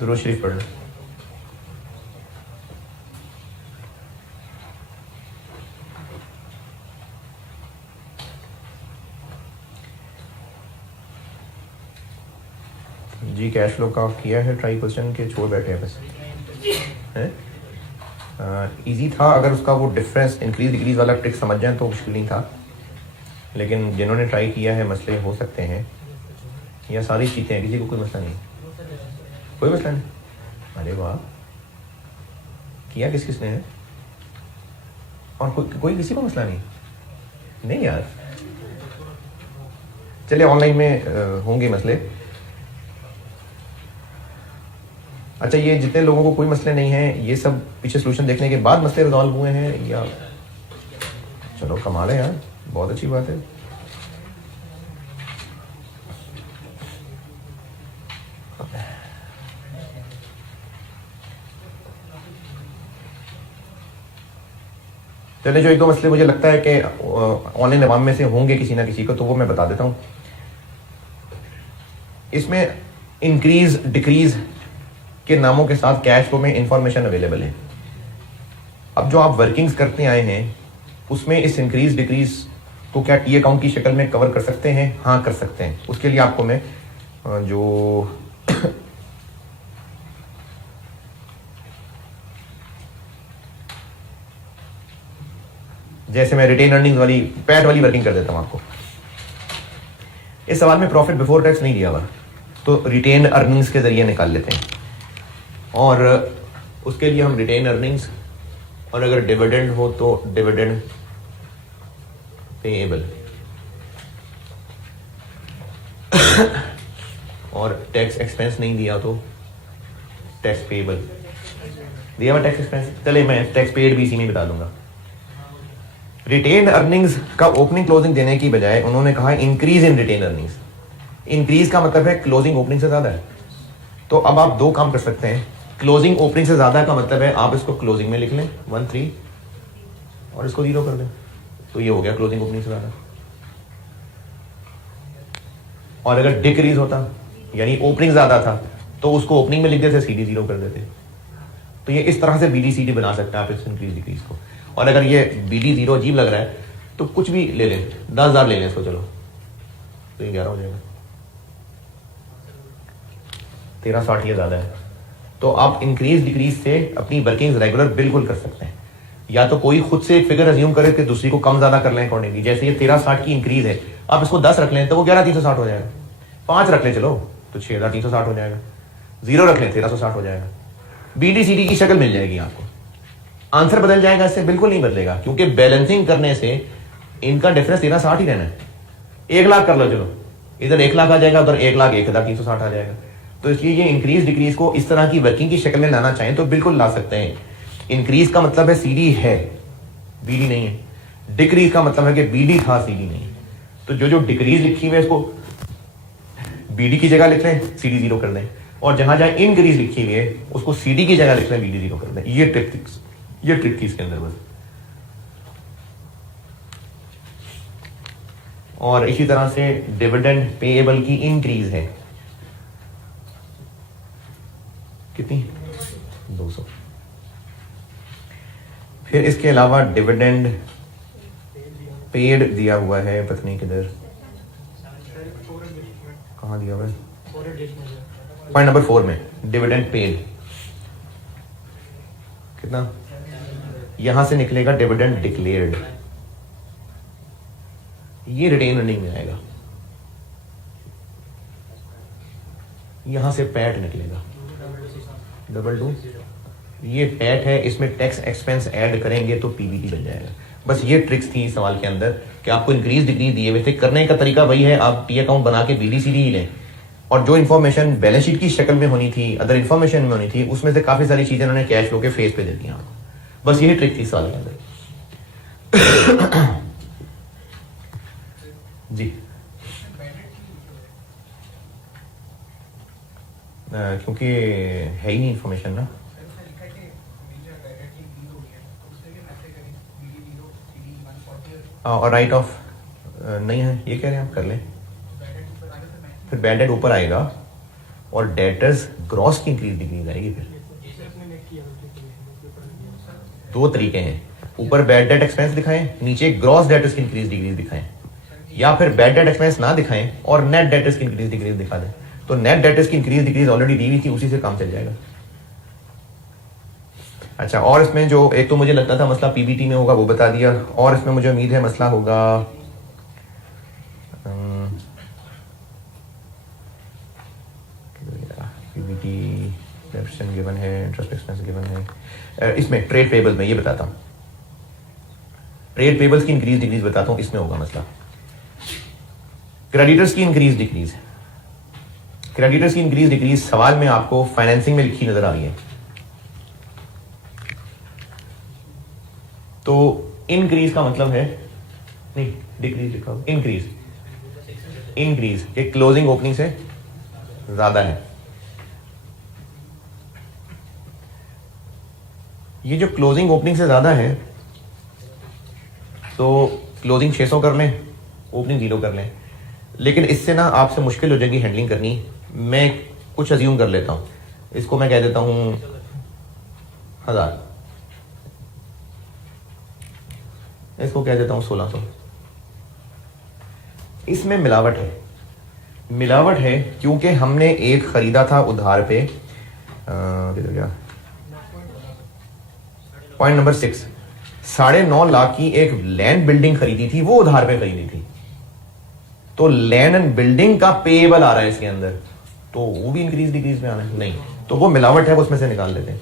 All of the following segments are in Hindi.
दुरूद शरीफ पढ़ लो। जी कैश फ्लो का किया है ट्राई क्वेश्चन के छोड़ बैठे हैं बस हैं। इजी था, अगर उसका वो डिफरेंस इंक्रीज डिक्रीज वाला ट्रिक समझ जाए तो मुश्किल नहीं था, लेकिन जिन्होंने ट्राई किया है मसले हो सकते हैं, या सारी चीज़ें हैं, किसी को कोई मसला नहीं, कोई मसला नहीं। अरे वाह, किया किस किसने है? और कोई किसी को मसला नहीं यार, चलिए ऑनलाइन में होंगे मसले। अच्छा, ये जितने लोगों को कोई मसले नहीं है, ये सब पीछे सोल्यूशन देखने के बाद मसले रिजॉल्व हुए हैं, या चलो कमाल है यार, बहुत अच्छी बात है। चलिए, जो एक दो मसले मुझे लगता है कि ऑनलाइन अवाम में से होंगे किसी ना किसी को, तो वो मैं बता देता हूँ। इसमें इंक्रीज डिक्रीज के नामों के साथ कैश फ्लो में इंफॉर्मेशन अवेलेबल है। अब जो आप वर्किंग्स करते आए हैं उसमें इस इंक्रीज डिक्रीज को क्या टी अकाउंट की शक्ल में कवर कर सकते हैं? हाँ, कर सकते हैं। उसके लिए आपको मैं जो जैसे मैं रिटेन अर्निंग्स वाली पैट वाली वर्किंग कर देता हूं आपको। इस सवाल में प्रॉफिट बिफोर टैक्स नहीं दिया हुआ, तो रिटेन अर्निंग्स के जरिए निकाल लेते हैं। और उसके लिए हम रिटेन अर्निंग्स, और अगर डिविडेंड हो तो डिविडेंड पेएबल, और टैक्स एक्सपेंस नहीं दिया तो टैक्स पेएबल। दिया हुआ टैक्स एक्सपेंस, चले मैं टैक्स पेड भी इसी में बता दूंगा। रिटेन अर्निंग्स का ओपनिंग क्लोजिंग देने की बजाय उन्होंने कहा increase in retained earnings. Increase का मतलब है क्लोजिंग ओपनिंग से ज्यादा है। तो अब आप दो काम कर सकते हैं। क्लोजिंग ओपनिंग से ज्यादा का मतलब है आप इसको क्लोजिंग में लिख लें 13 और इसको 0 कर दें, तो ये हो गया क्लोजिंग ओपनिंग से ज्यादा। और अगर डिक्रीज होता यानी ओपनिंग ज्यादा था तो उसको ओपनिंग में लिख देते, सीडी 0 कर देते। तो ये इस तरह से बीडी सीडी बना सकते हैं आप इस इंक्रीज डिक्रीज को। और अगर ये बीडी 0 अजीब लग रहा है तो कुछ भी ले लें, 10,000 ले लें इसको, चलो तो ये 11 हो जाएगा। 1360 ये ज्यादा है। तो आप इंक्रीज डिक्रीज से अपनी वर्किंग रेगुलर बिल्कुल कर सकते हैं। या तो कोई खुद से एक फिगर अज्यूम करे कि दूसरी को कम ज्यादा कर लें अकॉर्डिंगली। जैसे ये 1360 की इंक्रीज है, आप इसको 10 रख लें तो वो 11,360 हो जाएगा। 5 रख लें चलो तो 6,360 हो जाएगा। 0 रख लें 1,360 हो जाएगा। बीडी सीडी की शक्ल मिल जाएगी आपको। आंसर बदल जाएगा इससे? बिल्कुल नहीं बदलेगा, क्योंकि बैलेंसिंग करने से इनका डिफरेंस 1360 ही रहना है। 1 लाख कर लो चलो, इधर 1 लाख आ जाएगा, उधर 1 लाख 1,360 आ जाएगा। तो इसलिए ये इंक्रीज डिक्रीज को इस तरह की वर्किंग की शक्ल में लाना चाहें तो बिल्कुल ला सकते हैं। इंक्रीज का मतलब है सीडी है, बीडी नहीं है। डिक्रीज का मतलब है कि बीडी था, सीडी नहीं। तो जो जो डिक्रीज लिखी हुई है इसको बीडी की जगह लिख लें, सीडी 0 कर दें। और जहां जहां इंक्रीज लिखी हुई है उसको सीडी की जगह लिख लें, बीडी 0 कर दें। ये ट्रिक थी इसके अंदर बस। और इसी तरह से डिविडेंड पेएबल की इंक्रीज है कितनी? 200। फिर इसके अलावा डिविडेंड पेड दिया हुआ है, पता नहीं किधर, कहां दिया हुआ है? पॉइंट नंबर 4 में डिविडेंड पेड कितना? यहां से निकलेगा डिविडेंड डिक्लेयर्ड, ये रिटेन अर्निंग में आएगा। यहां से पैट निकलेगा 22, ये पैट है, इसमें टैक्स एक्सपेंस ऐड करेंगे तो पीबीटी बन जाएगा। बस ये ट्रिक्स थी इस सवाल के अंदर कि आपको इंक्रीज डिक्रीज दिए हुए थे। करने का तरीका वही है, आप टी अकाउंट बना के बीडी सीडी ही लें, और जो इन्फॉर्मेशन बैलेंस शीट की शक्ल में होनी थी, अदर इन्फॉर्मेशन में होनी थी, उसमें से काफी सारी चीजें उन्होंने कैश फ्लो के फेस पे दे दी आपको। बस यही ट्रिक थी सवाल के अंदर। जी क्योंकि है ही नहीं इन्फॉर्मेशन ना। और राइट ऑफ नहीं है, ये कह रहे हैं आप कर लें। फिर बैड डेट ऊपर आएगा और डेटर्स ग्रॉस की इंक्रीज डिक्रीज आएगी। फिर दो तरीके हैं, ऊपर बैड डेट एक्सपेंस दिखाएं, नीचे ग्रॉस डेटर्स की इंक्रीज डिक्रीज दिखाएं, या फिर बैड डेट एक्सपेंस ना दिखाएं और नेट डेटर्स की इंक्रीज डिक्रीज दिखा दें। तो नेट डेटर्स की इंक्रीज डिक्रीज ऑलरेडी दी हुई थी, उसी से काम चल जाएगा। अच्छा, और इसमें जो एक तो मुझे लगता था मसला पीबीटी में होगा वो बता दिया, और इसमें मुझे उम्मीद है मसला होगा पीबीटी डेप्शन गिवन है, इंटरेस्ट एक्सपेंस गिवन है। इसमें ट्रेड पेबल में ये बताता हूँ, ट्रेड पेबल्स की इंक्रीज डिक्रीज बताता हूँ, इसमें होगा मसला। क्रेडिटर्स की इंक्रीज डिक्रीज, क्रेडिटर्स की इंक्रीज डिक्रीज सवाल में आपको फाइनेंसिंग में लिखी नजर आ रही है। तो इंक्रीज का मतलब है, नहीं डिक्रीज लिखा हो, इंक्रीज, इंक्रीज ये क्लोजिंग ओपनिंग से ज्यादा है। ये जो क्लोजिंग ओपनिंग से ज्यादा है, तो क्लोजिंग 600 कर लें, ओपनिंग 0 कर लें, लेकिन इससे ना आपसे मुश्किल हो जाएगी हैंडलिंग करनी। मैं कुछ अज्यूम कर लेता हूं, इसको मैं कह देता हूं 1000, इसको कह देता हूं 1600। इसमें मिलावट है, मिलावट है क्योंकि हमने एक खरीदा था उधार पे, पॉइंट नंबर 6, 9.5 लाख की एक लैंड बिल्डिंग खरीदी थी, वो उधार पे खरीदी थी। तो लैंड एंड बिल्डिंग का पेएबल आ रहा है इसके अंदर, तो वो भी इंक्रीज डिक्रीज में आना है नहीं, तो वो मिलावट है, वो उसमें से निकाल देते हैं।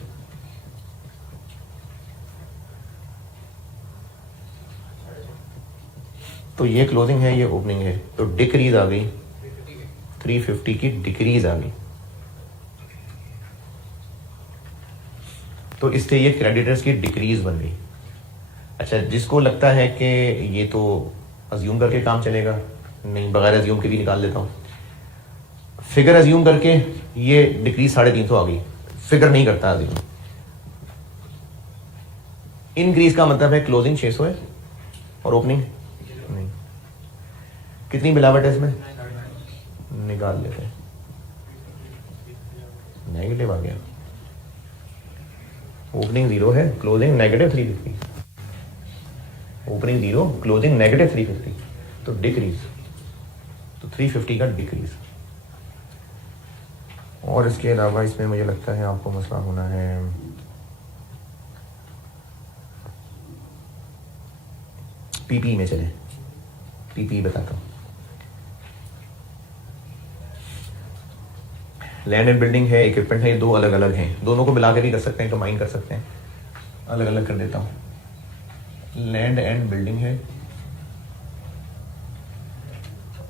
तो ये क्लोजिंग है, ये ओपनिंग है, तो डिक्रीज आ गई, 350 की डिक्रीज आ गई। तो इससे ये क्रेडिटर्स की डिक्रीज बन गई। अच्छा, जिसको लगता है कि ये तो अज्यूम करके काम चलेगा, नहीं बगैर अज्यूम के भी निकाल लेता हूँ। फिगर अज्यूम करके ये डिक्रीज 350 आ गई, फिगर नहीं करता अज्यूम। इंक्रीज का मतलब है क्लोजिंग 600 है और ओपनिंग नहीं। कितनी मिलावट है इसमें, निकाल लेते हैं, नेगेटिव आ गया। ओपनिंग 0 है, closing negative 350, opening 0, closing negative 350, तो डिक्रीज, तो 350 का डिक्रीज। और इसके अलावा इसमें मुझे लगता है आपको मसला होना है पीपी में। चले पीपी बताता हूं। लैंड एंड बिल्डिंग है, इक्विपमेंट है, ये दो अलग अलग हैं, दोनों को मिला के भी कर सकते हैं, कंबाइन कर सकते हैं। अलग अलग कर देता हूं, लैंड एंड बिल्डिंग है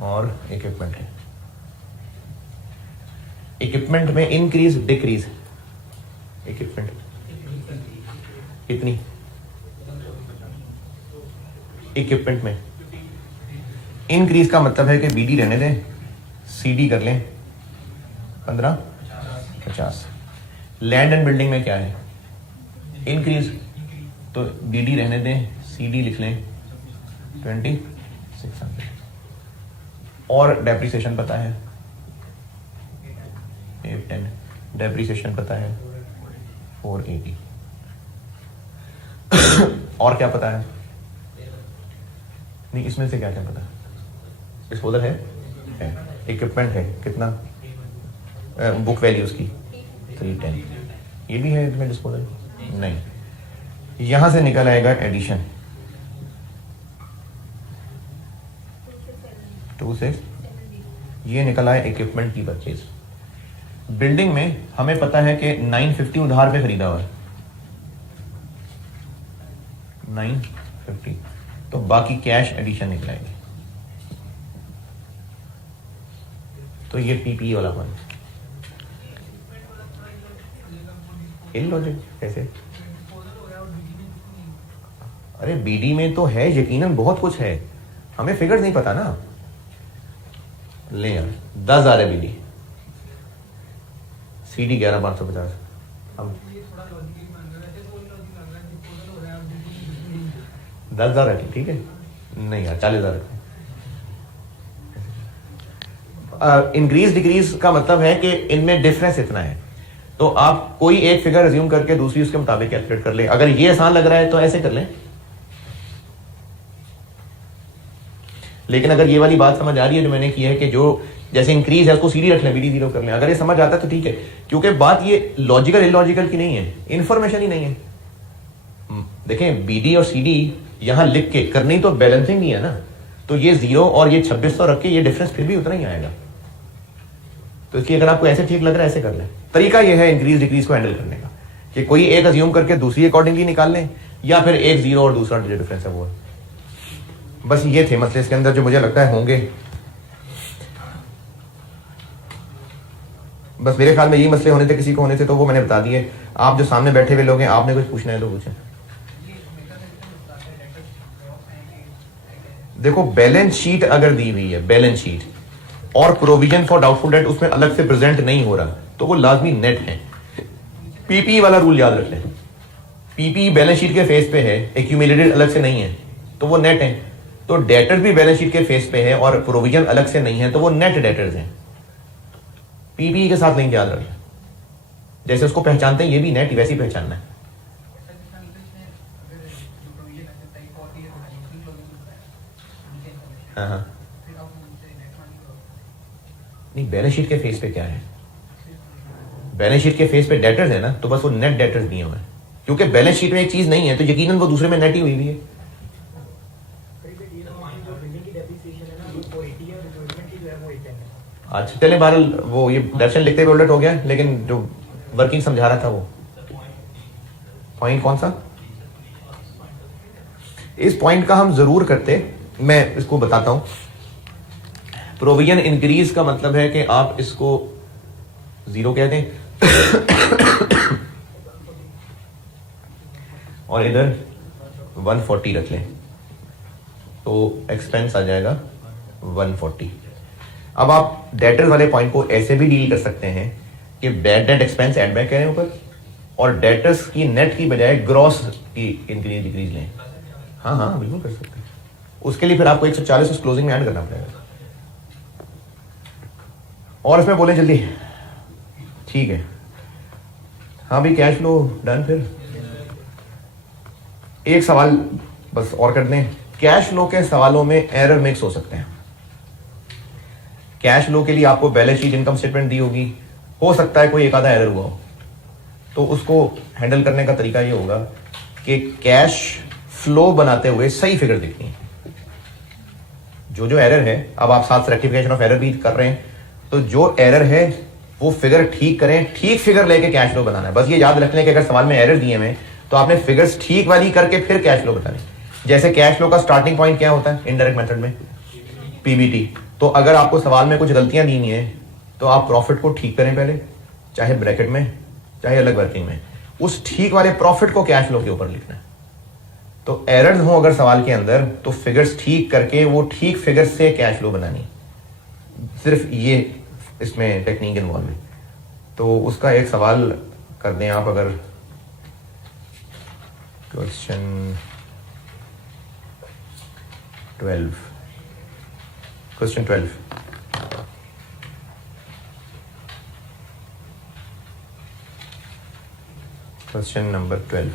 और इक्विपमेंट है। इक्विपमेंट में इंक्रीज डिक्रीज, इक्विपमेंट कितनी, इक्विपमेंट में इंक्रीज का मतलब है कि बीडी रहने दें, सीडी कर लें 15-50। लैंड एंड बिल्डिंग में क्या है, इंक्रीज, तो बीडी रहने दें, सीडी लिख लें 2600। और डेप्रिसिएशन पता है 810, डेप्रिसिएशन पता है 480। और क्या पता है, नहीं इसमें से क्या क्या पता है, डिस्पोजल है, इक्विपमेंट है, कितना बुक वैल्यू उसकी 310, ये भी है इसमें डिस्पोजल नहीं। यहां से निकल आएगा एडिशन 26, ये निकल आया इक्विपमेंट की परचेज। बिल्डिंग में हमें पता है कि 950 उधार पे खरीदा हुआ है, 950, तो बाकी कैश एडिशन निकलाएगी। तो ये पीपी वाला पॉइंट लॉजिक कैसे, अरे बीडी में तो है यकीनन बहुत कुछ है, हमें फिगर्स नहीं पता ना। ले यार 10,000 है बीडी, सीडी 11,550, हम 10,000 है, ठीक है, नहीं यार 40,000 है, इंक्रीज डिक्रीज का मतलब है कि इनमें डिफरेंस इतना है, तो आप कोई एक फिगर अज्यूम करके दूसरी उसके मुताबिक कैलकुलेट कर ले। अगर ये आसान लग रहा है तो ऐसे कर लें, लेकिन अगर ये वाली बात समझ आ रही है जो मैंने की है कि जो जैसे इंक्रीज है उसको सीधी रख लें, बीडी जीरो कर लें, अगर ये समझ आता है तो ठीक है, क्योंकि बात ये लॉजिकल इलॉजिकल की नहीं है, इंफॉर्मेशन ही नहीं है। देखें बीडी और सीडी यहां लिख के करनी तो बैलेंसिंग ही है ना, तो ये 0 और ये 2600 रख के ये डिफरेंस फिर भी उतना ही आएगा। तो इसलिए अगर आपको ऐसे ठीक लग रहा है ऐसे कर लें। तरीका ये है इंक्रीज डिक्रीज को हैंडल करने का कि कोई एक अज्यूम करके दूसरी अकॉर्डिंगली निकाल लें, या फिर एक 0 और दूसरा जो डिफरेंस है वो है। बस ये थे मसले इसके अंदर जो मुझे लगता है होंगे। बस मेरे ख्याल में यही मसले होने थे, किसी को होने थे तो वो मैंने बता दिए। आप जो सामने बैठे हुए लोग हैं, आपने कुछ पूछना है तो पूछें। देखो बैलेंस शीट अगर दी हुई है, बैलेंस शीट और प्रोविजन फॉर डाउटफुल डेट उसमें अलग से प्रेजेंट नहीं हो रहा, तो वो लाजमी नेट है। पीपी वाला रूल याद रख लें, पीपी बैलेंस शीट के फेस पे है, एक्यूमुलेटेड अलग से नहीं है, तो वो नेट है। तो डेटर्स भी बैलेंस शीट के फेस पे है और प्रोविजन अलग से नहीं है, तो वो नेट डेटर्स हैं। पीपी के साथ लिंक याद रख लें, जैसे उसको पहचानते हैं ये भी नेट वैसे ही पहचानना है। हाँ नहीं, बैलेंस शीट के फेस पे क्या है, बैलेंस शीट के फेस पे डेटर्स है ना, तो बस वो नेट डेटर्स दिए हुए हैं, क्योंकि बैलेंस शीट में एक चीज नहीं है तो यकीनन वो दूसरे में नेट ही हुई हुई है। अच्छा चले बहरहाल, वो ये दर्शन लिखते हुए उलट हो गया, लेकिन जो वर्किंग समझा रहा था वो पॉइंट कौन सा, इस पॉइंट का हम जरूर करते, मैं इसको बताता हूं। प्रोविजन इंक्रीज का मतलब है कि आप इसको 0 कह दें और इधर 140 रख लें, तो एक्सपेंस आ जाएगा 140। अब आप डेटर्स वाले पॉइंट को ऐसे भी डील कर सकते हैं कि bad debt expense add back करें ऊपर, और डेटर्स की नेट की बजाय ग्रॉस की इंक्रीज डिक्रीज लें। हाँ हाँ बिल्कुल कर सकते हैं। उसके लिए फिर आपको 140 उस क्लोजिंग में ऐड करना पड़ेगा। और इसमें बोले जल्दी, ठीक है। हाँ भाई कैश फ्लो डन। फिर एक सवाल बस और कर दें, कैश फ्लो के सवालों में एरर मिक्स हो सकते हैं। कैश फ्लो के लिए आपको बैलेंस शीट इनकम स्टेटमेंट दी होगी, हो सकता है कोई एक आधा एरर हुआ हो, तो उसको हैंडल करने का तरीका ये होगा कि कैश फ्लो बनाते हुए सही फिगर दिखनी है। जो एरर है, अब आप साथ रेक्टिफिकेशन ऑफ एरर भी कर रहे हैं, तो जो एरर है वो फिगर ठीक करें, ठीक फिगर लेके कैश फ्लो बनाना है। बस ये याद रख लें कि अगर सवाल में एरर दिए हुए तो आपने फिगर्स ठीक वाली करके फिर कैश फ्लो बताने। जैसे कैश फ्लो का स्टार्टिंग पॉइंट क्या होता है इनडायरेक्ट मेथड में, पीबीटी। तो अगर आपको सवाल में कुछ गलतियां दी हुई हैं तो आप प्रॉफिट को ठीक करें पहले, चाहे ब्रैकेट में चाहे अलग वर्किंग में, उस ठीक वाले प्रॉफिट को कैश फ्लो के ऊपर लिखना है। तो एरर्स हो अगर सवाल के अंदर, तो फिगर्स ठीक करके वो ठीक फिगर से कैश फ्लो बनानी, सिर्फ ये इसमें टेक्निक इन्वॉल्व है। तो उसका एक सवाल कर दें आप, अगर क्वेश्चन 12 क्वेश्चन नंबर 12।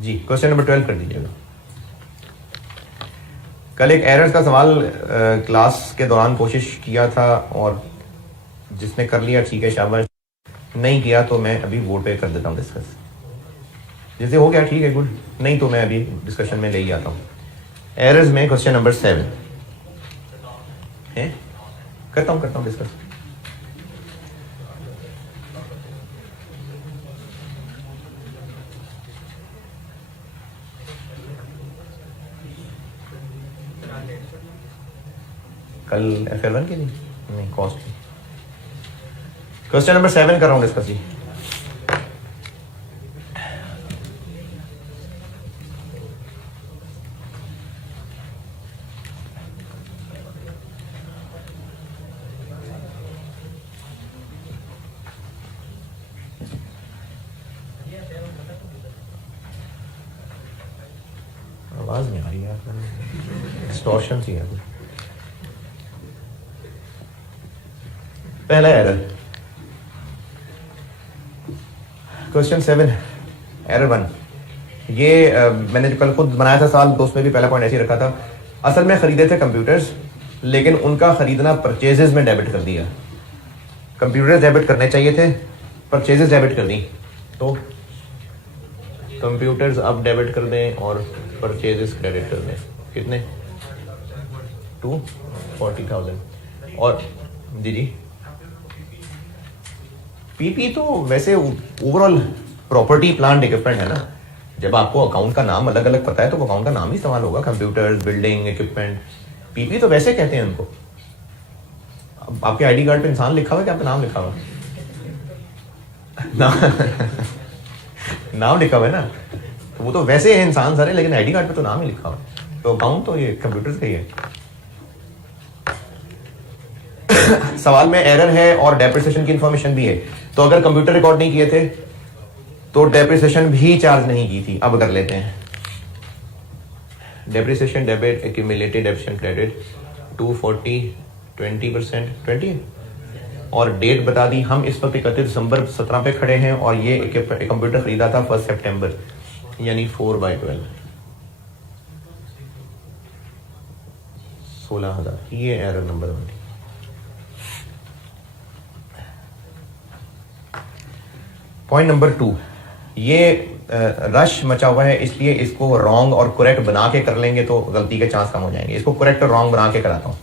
जी क्वेश्चन नंबर 12 कर दीजिएगा। कल एक एरर्स का सवाल क्लास के दौरान कोशिश किया था, और जिसने कर लिया ठीक है शाबाश, नहीं किया तो मैं अभी बोर्ड पे कर देता हूँ डिस्कस। जैसे हो गया ठीक है गुड, नहीं तो मैं अभी डिस्कशन में ले ही आता हूँ। एरर्स में क्वेश्चन नंबर 7 है, करता हूँ डिस्कस। कल FL1 के लिए नहीं, कॉस्ट की। क्वेश्चन नंबर 7 कर रहा हूं डिस्कस जी। आवाज नहीं आ रही यार, डिस्टॉर्शन सी है। पहला एरर, क्वेश्चन 7 एरर 1। ये मैंने जो कल खुद बनाया था सवाल, तो उसमें भी पहला पॉइंट ऐसे ही रखा था। असल में खरीदे थे कंप्यूटर्स, लेकिन उनका खरीदना परचेजेस में डेबिट कर दिया। कंप्यूटर्स डेबिट करने चाहिए थे, परचेजेस डेबिट कर दी। तो कंप्यूटर्स अब डेबिट कर दें और परचेजेस क्रेडिट कर दें। कितने? 240,000। और जी पीपी तो वैसे ओवरऑल प्रॉपर्टी प्लांट इक्विपमेंट है ना। जब आपको अकाउंट का नाम अलग अलग पता है तो वो अकाउंट का नाम ही इस्तेमाल होगा, कंप्यूटर्स, बिल्डिंग, इक्विपमेंट। पीपी तो वैसे कहते हैं उनको। आपके आईडी कार्ड पे इंसान लिखा हुआ है कि आपका नाम लिखा हुआ है? नाम लिखा हुआ है ना, तो वो तो वैसे है इंसान सारे, लेकिन आईडी कार्ड पे तो नाम ही लिखा हुआ है। तो अकाउंट तो ये कंप्यूटर का ही है। सवाल में एरर है और डेप्रिसिएशन की इंफॉर्मेशन भी है। तो अगर कंप्यूटर रिकॉर्ड नहीं किए थे तो डेप्रिसिएशन भी चार्ज नहीं की थी। अब कर लेते हैं। Depreciation debit, accumulated depreciation credit 240, 20%, 20 और डेट बता दी। हम इस वक्त 31 दिसंबर 17 पे खड़े हैं और ये कंप्यूटर खरीदा था 1 सितंबर, यानी 4/12, 16,000। ये एरर नंबर 1। पॉइंट नंबर 2, ये रश मचा हुआ है, इसलिए इसको रॉन्ग और करेक्ट बना के कर लेंगे तो गलती के चांस कम हो जाएंगे। इसको करेक्ट और रॉन्ग बना के कराता हूं।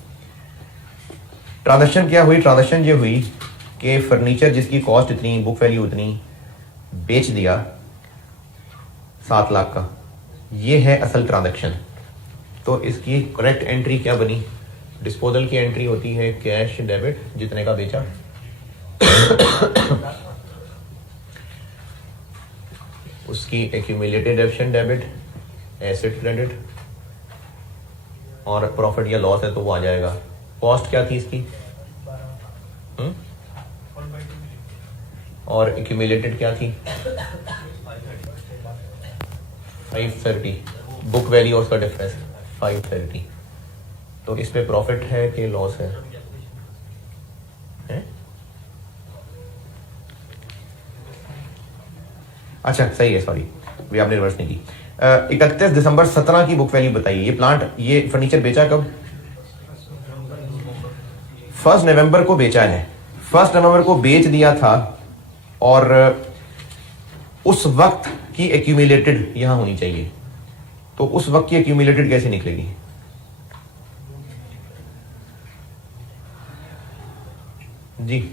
ट्रांजैक्शन क्या हुई? ट्रांजैक्शन ये हुई कि फर्नीचर जिसकी कॉस्ट इतनी, बुक वैल्यू इतनी, बेच दिया 7 लाख का। ये है असल ट्रांजैक्शन। तो इसकी करेक्ट एंट्री क्या बनी? डिस्पोजल की एंट्री होती है कैश डेबिट, जितने का बेचा, उसकी accumulated depreciation debit, asset credit, और प्रॉफिट या लॉस है तो वो आ जाएगा। कॉस्ट क्या थी इसकी? और एक्यूमुलेटेड क्या थी? 530। बुक वैल्यू और उसका डिफरेंस 530। तो इस पे प्रॉफिट है कि लॉस है? अच्छा सही है, सॉरी भी आपने रिवर्स नहीं की। 31 दिसंबर 17 की बुक वैल्यू बताइए। ये प्लांट, ये फर्नीचर बेचा कब? 1 नवंबर को बेचा है। 1 नवंबर को बेच दिया था और उस वक्त की एक्यूमुलेटेड यहां होनी चाहिए। तो उस वक्त की एक्यूमुलेटेड कैसे निकलेगी? जी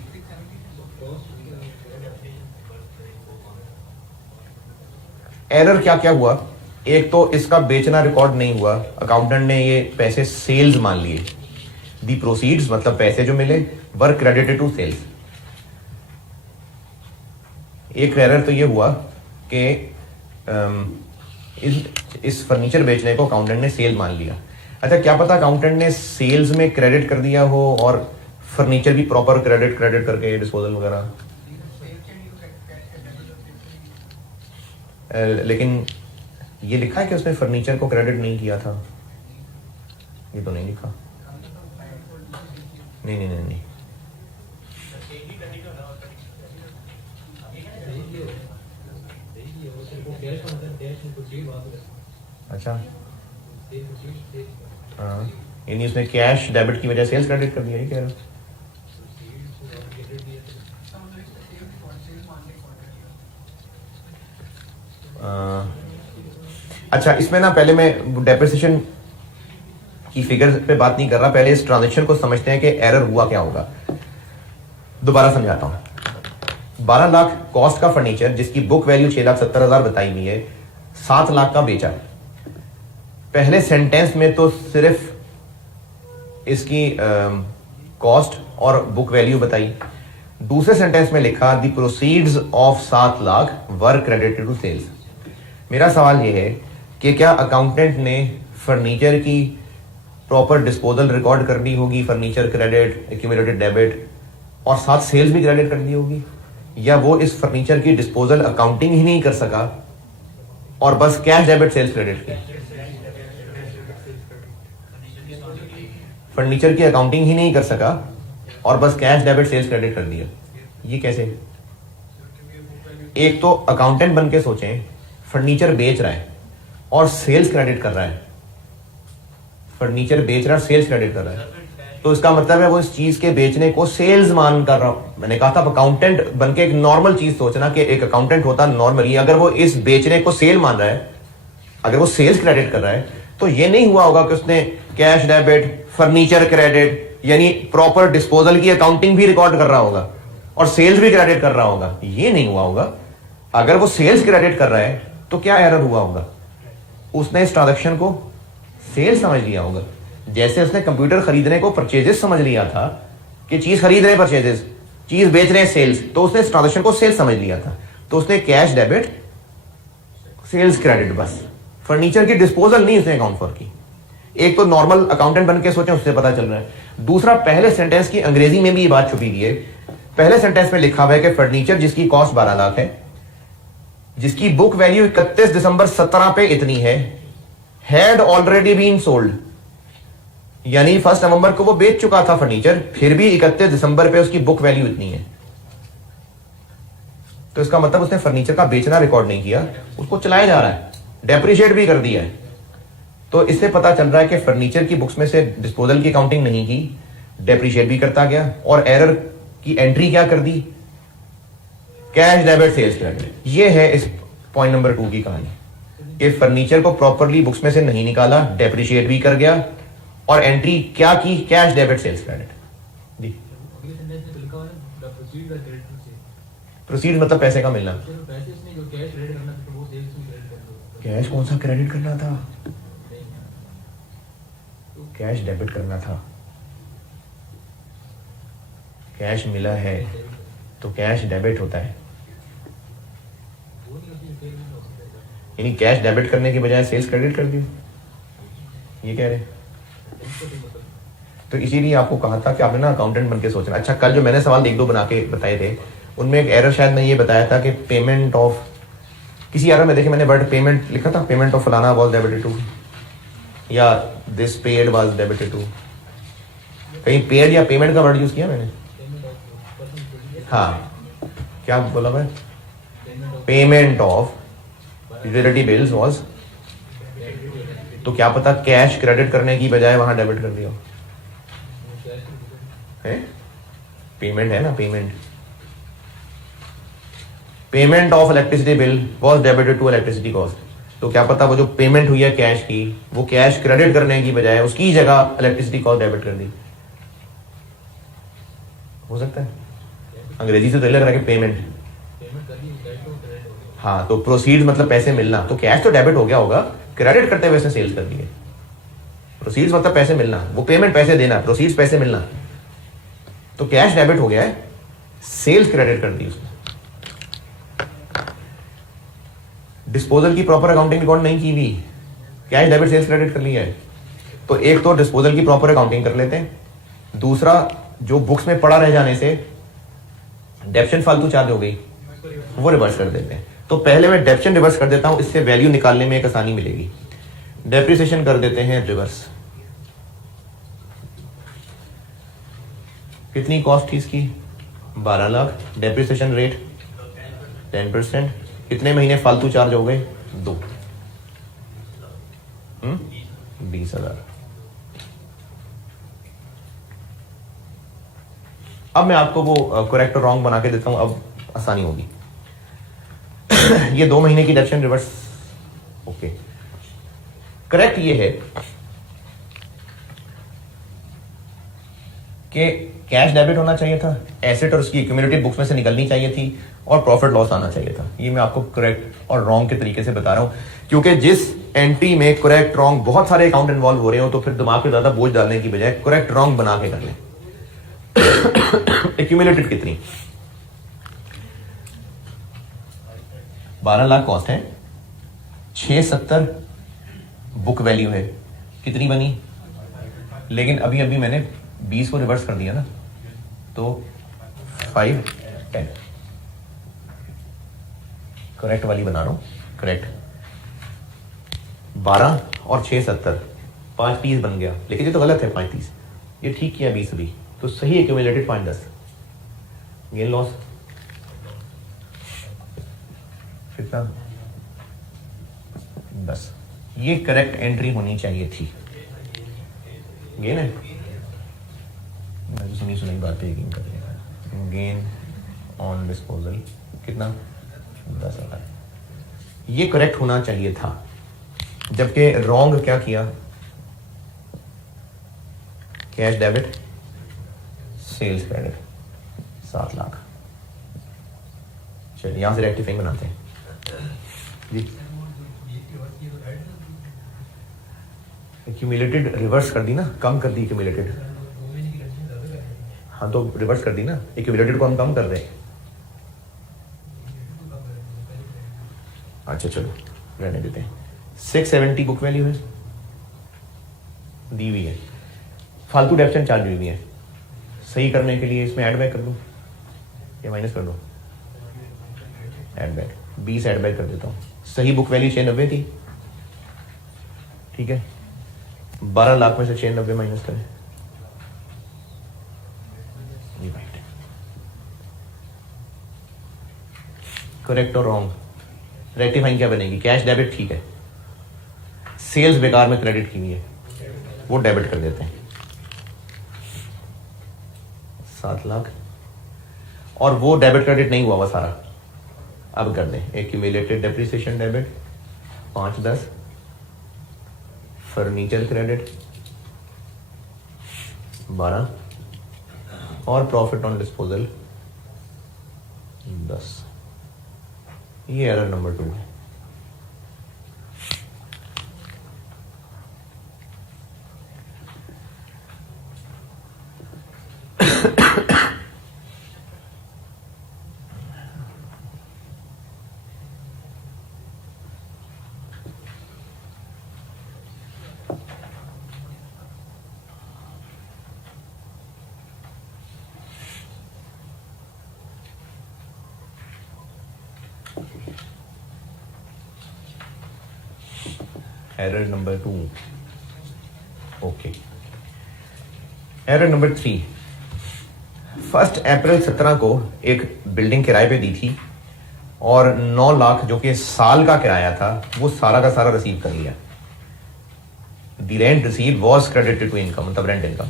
एरर क्या क्या हुआ? एक तो इसका बेचना रिकॉर्ड नहीं हुआ, अकाउंटेंट ने ये पैसे सेल्स मान लिए। दी प्रोसीड्स मतलब पैसे जो मिले वर क्रेडिटेड टू सेल्स। एक एरर तो ये हुआ कि इस फर्नीचर बेचने को अकाउंटेंट ने सेल मान लिया। अच्छा, क्या पता अकाउंटेंट ने सेल्स में क्रेडिट कर दिया हो और फर्नीचर भी प्रॉपर क्रेडिट करके डिस्पोजल वगैरह। लेकिन ये लिखा है कि उसने फर्नीचर को क्रेडिट नहीं किया था। ये तो नहीं लिखा। नहीं नहीं नहीं नहीं अच्छा हाँ, यानी उसने कैश डेबिट की वजह सेल्स क्रेडिट कर दिया। ये कह रहा अच्छा, इसमें ना पहले मैं डेप्रिसिएशन की फिगर पे बात नहीं कर रहा, पहले इस ट्रांजैक्शन को समझते हैं कि एरर हुआ क्या होगा। दोबारा समझाता हूं। 12 लाख कॉस्ट का फर्नीचर जिसकी बुक वैल्यू 6,70,000 बताई हुई है, 7 लाख का बेचा। पहले सेंटेंस में तो सिर्फ इसकी कॉस्ट और बुक वैल्यू बताई। दूसरे सेंटेंस में लिखा the proceeds of 7 lakh were credited to sales. मेरा सवाल यह है कि क्या अकाउंटेंट ने फर्नीचर की प्रॉपर डिस्पोजल रिकॉर्ड करनी होगी, फर्नीचर क्रेडिट, एक्यूमुलेटेड डेबिट, और साथ सेल्स भी क्रेडिट करनी होगी, या वो इस फर्नीचर की डिस्पोजल अकाउंटिंग ही नहीं कर सका और बस कैश डेबिट सेल्स क्रेडिट की? फर्नीचर की अकाउंटिंग ही नहीं कर सका और बस कैश डेबिट सेल्स क्रेडिट कर दिया। ये कैसे? एक तो अकाउंटेंट बन के सोचें, फर्नीचर बेच रहा है और सेल्स क्रेडिट कर रहा है, फर्नीचर बेच रहा है सेल्स क्रेडिट कर रहा है, तो इसका मतलब है वो इस चीज के बेचने को सेल्स मान कर रहा हूं। मैंने कहा था अकाउंटेंट बन के एक नॉर्मल चीज सोचना कि एक अकाउंटेंट होता नॉर्मली, अगर वो इस बेचने को सेल मान रहा है, अगर वो सेल्स क्रेडिट कर रहा है, तो ये नहीं हुआ होगा कि उसने कैश डेबिट, फर्नीचर क्रेडिट, यानी प्रॉपर डिस्पोजल की अकाउंटिंग भी रिकॉर्ड कर रहा होगा और सेल्स भी क्रेडिट कर रहा होगा। ये नहीं हुआ होगा। अगर वो सेल्स क्रेडिट कर रहा है तो क्या एरर हुआ होगा? उसने इस ट्रांजैक्शन को सेल्स समझ लिया होगा। जैसे उसने कंप्यूटर खरीदने को परचेजेस समझ लिया था कि चीज खरीद रहे हैं परचेजेस, चीज बेच रहे हैं सेल्स, तो उसने इस ट्रांजैक्शन को सेल्स समझ लिया था, तो उसने कैश डेबिट सेल्स क्रेडिट, बस फर्नीचर की डिस्पोजल नहीं उसने अकाउंट फॉर की। एक तो नॉर्मल अकाउंटेंट बन के सोचें, उससे पता चल रहा है। दूसरा, पहले सेंटेंस की अंग्रेजी में भी ये बात छुपी हुई है। पहले सेंटेंस में लिखा हुआ है कि फर्नीचर जिसकी कॉस्ट 12 लाख है, जिसकी बुक वैल्यू 31 दिसंबर 17 पे इतनी है, हैड ऑलरेडी बीन सोल्ड, यानी 1 नवंबर को वो बेच चुका था फर्नीचर, फिर भी 31 दिसंबर पे उसकी बुक वैल्यू इतनी है। तो इसका मतलब उसने फर्नीचर का बेचना रिकॉर्ड नहीं किया, उसको चलाया जा रहा है, डेप्रिशिएट भी कर दिया है। तो इससे पता चल रहा है कि फर्नीचर की बुक्स में से डिस्पोजल की काउंटिंग नहीं की, डेप्रिशिएट भी करता गया और एरर की एंट्री क्या कर दी? Cash debit sales credit. ये है इस पॉइंट नंबर 2 की कहानी कि फर्नीचर को प्रॉपरली बुक्स में से नहीं निकाला, डेप्रिशिएट भी कर गया और एंट्री क्या की? Cash debit sales credit. जी, प्रोसीड मतलब पैसे का मिलना। कैश कौन सा क्रेडिट करना था? कैश डेबिट करना था। कैश मिला है तो कैश डेबिट होता है, यानी कैश डेबिट करने की बजाय सेल्स क्रेडिट कर दिया, ये कह रहे। तो इसीलिए आपको कहा था कि आपने ना अकाउंटेंट बन के सोचना। अच्छा, कल जो मैंने सवाल 1-2 बना के बताए थे, उनमें एक एरर शायद मैं ये बताया था कि पेमेंट ऑफ, किसी एरर में देखिए मैंने वर्ड पेमेंट लिखा था, पेमेंट ऑफ फलाना वाज डेबिटेड टू, या this paid was debited to. कहीं पेड या पेमेंट का वर्ड यूज किया मैंने? हाँ, क्या बोला मैं? Payment of utility bills was, तो क्या पता कैश क्रेडिट करने की बजाय वहां डेबिट कर दिया है। पेमेंट है ना, payment of electricity bill was debited to electricity cost, तो क्या पता वो जो पेमेंट हुई है कैश की, वो कैश क्रेडिट करने की बजाय उसकी जगह इलेक्ट्रिसिटी कॉस्ट डेबिट कर दी। हो सकता है, अंग्रेजी से तो लग रहा है कि पेमेंट। हाँ, तो प्रोसीड मतलब पैसे मिलना, तो कैश तो डेबिट हो गया होगा, क्रेडिट करते हुए सेल्स कर दिए। प्रोसीड्स मतलब पैसे मिलना, वो पेमेंट पैसे देना, प्रोसीड्स पैसे मिलना, तो कैश डेबिट हो गया है, सेल्स क्रेडिट कर दी उसने। डिस्पोजल की प्रॉपर अकाउंटिंग रिकॉर्ड नहीं की हुई, कैश डेबिट सेल्स क्रेडिट कर लिया है। तो एक तो डिस्पोजल की प्रॉपर अकाउंटिंग कर लेते हैं, दूसरा जो बुक्स में पड़ा रह जाने से डेप्शन फालतू चार्ज हो गई, वो रिवर्स कर देते हैं। तो पहले मैं डेप्शन रिवर्स कर देता हूं, इससे वैल्यू निकालने में एक आसानी मिलेगी। डेप्रिसिएशन कर देते हैं रिवर्स। कितनी कॉस्ट थी इसकी? 12 लाख। Depreciation rate 10%। कितने महीने फालतू चार्ज हो गए? 2। 20,000। अब मैं आपको वो करेक्ट और रॉन्ग बना के देता हूं, अब आसानी होगी। ये 2 महीने की डेप्शन रिवर्स। ओके, करेक्ट ये है कि कैश डेबिट होना चाहिए था, एसेट और उसकी एक्यूमुलेटेड बुक्स में से निकलनी चाहिए थी, और प्रॉफिट लॉस आना चाहिए था। ये मैं आपको करेक्ट और रॉन्ग के तरीके से बता रहा हूं, क्योंकि जिस एंट्री में करेक्ट रॉन्ग बहुत सारे अकाउंट इन्वॉल्व हो रहे हो, तो फिर दिमाग पे ज्यादा बोझ डालने की बजाय करेक्ट रॉन्ग बना के कर लें। एक्यूमुलेटेड कितनी? 12 लाख कॉस्ट है, 670 बुक वैल्यू है, कितनी बनी? लेकिन अभी अभी मैंने 20 को रिवर्स कर दिया ना, तो 510 करेक्ट वाली बना रहा हूं, करेक्ट। 12 और 670 530 बन गया, लेकिन ये तो गलत है। 35 ये ठीक किया 20 अभी, तो सही एक्यूमुलेटेड 5-10 गेन लॉस कितना 10। ये करेक्ट एंट्री होनी चाहिए थी। गेन है, मैं तो सुनी सुनी बात यकीन कर रही। गेन ऑन डिस्पोजल कितना 10,000, ये करेक्ट होना चाहिए था। जबकि रॉन्ग क्या किया, cash debit sales credit 7 lakh. चलिए यहां से रेक्टिफाइंग बनाते हैं जी। एक्यूमुलेटेड रिवर्स कर दी ना, कम कर दी एक्यूमुलेटेड। हाँ तो रिवर्स कर दी ना, एक्यूमुलेटेड को हम कम कर रहे हैं। अच्छा चलो रहने देते हैं। 670 बुक वैल्यू है, दी हुई है, फालतू डेप्शन चार्ज हुई है। सही करने के लिए इसमें ऐड बैक कर दूं या माइनस कर दूं? ऐड बैक, 20 ऐड बैक कर देता हूं। सही बुक वैल्यू 96 थी, ठीक है। 12 लाख में से 96 माइनस करें, करेक्ट और रॉन्ग। रेक्टिफाइंग क्या बनेगी, कैश डेबिट ठीक है, सेल्स बेकार में क्रेडिट की हुई है, वो डेबिट कर देते हैं 7 लाख, और वो डेबिट क्रेडिट नहीं हुआ सारा। अब कर दें accumulated depreciation debit 5-10, furniture credit 12 और प्रॉफिट ऑन डिस्पोजल 10। ये एरर नंबर 2 है। Error number 2, okay. Error number 3, 1 अप्रैल 17 को एक बिल्डिंग किराए पे दी थी और 9 लाख जो कि साल का किराया था वो सारा का सारा रिसीव कर लिया। The rent receive was credited to income, मतलब रेंट इनकम।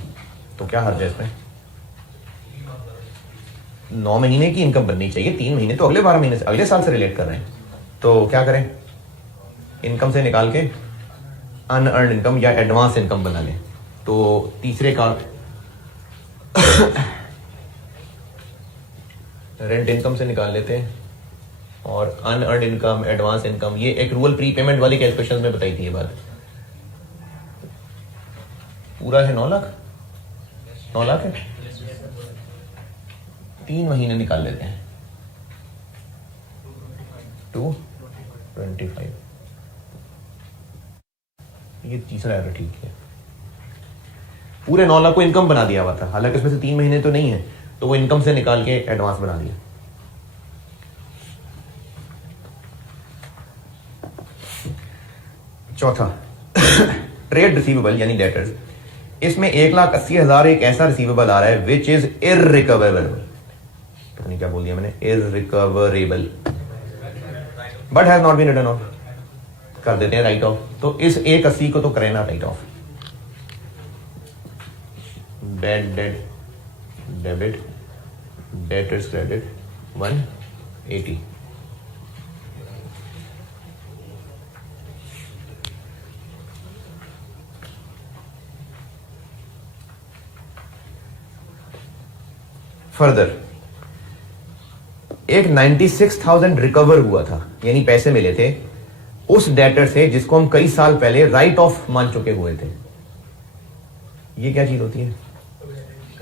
तो क्या हर्ज है इसमें? 9 महीने की इनकम बननी चाहिए, 3 महीने तो अगले 12 महीने से, अगले साल से रिलेट कर रहे हैं। तो क्या करें, इनकम से निकाल के अनअर्न्ड इनकम या एडवांस इनकम बना लें। तो तीसरे का रेंट इनकम से निकाल लेते हैं और अनअर्न्ड इनकम, एडवांस इनकम, ये एक्रूअल प्री पेमेंट वाली कैलकुलेशन में बताई थी ये बात। पूरा है 9 लाख, 9 लाख है, 3 महीने निकाल लेते हैं 225। ये तीसरा एरर ठीक है। पूरे 9 लाख को इनकम बना दिया हुआ था, हालांकि इसमें से 3 महीने तो नहीं है, तो वो इनकम से निकाल के एडवांस बना दिया। चौथा ट्रेड रिसीवेबल यानी डेटर्स, इसमें 1,80,000 एक ऐसा रिसीवेबल आ रहा है विच इज इररिकवरेबल। पता नहीं क्या बोल दिया मैंने, irrecoverable, but has not been written off. कर देते हैं राइट ऑफ। तो इस 1,80 को तो करें ना right of. Bad debt debit debtors credit 180। Further एक 96,000 रिकवर हुआ था, यानी पैसे मिले थे उस डेटर से जिसको हम कई साल पहले राइट ऑफ मान चुके हुए थे। ये क्या चीज होती है?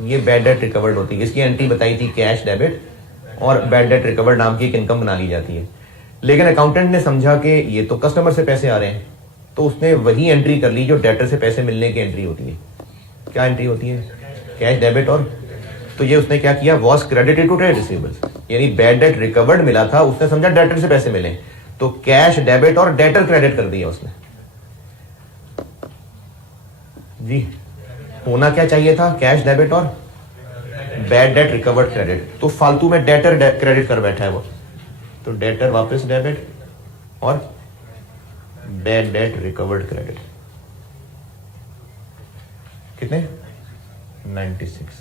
ये बैड डेट रिकवर्ड होती है। इसकी एंट्री बताई थी कैश डेबिट, और बैड डेट रिकवर्ड नाम की एक इनकम बना ली जाती है। लेकिन अकाउंटेंट ने समझा कि ये तो कस्टमर से पैसे आ रहे हैं, तो उसने वही एंट्री कर ली जो डेटर से पैसे मिलने की एंट्री होती है। क्या एंट्री होती है? Cash debit. और तो ये उसने क्या किया, was credited to trade receivables, यानी बैड डेट रिकवर्ड मिला था, उसने समझा डेटर से पैसे मिले, तो कैश डेबिट और डेटर क्रेडिट कर दिया उसने जी। होना क्या चाहिए था, कैश डेबिट और बैड डेट रिकवर्ड क्रेडिट, तो फालतू में डेटर क्रेडिट कर बैठा है वो, तो डेटर वापस डेबिट और बैड डेट रिकवर्ड क्रेडिट कितने 96।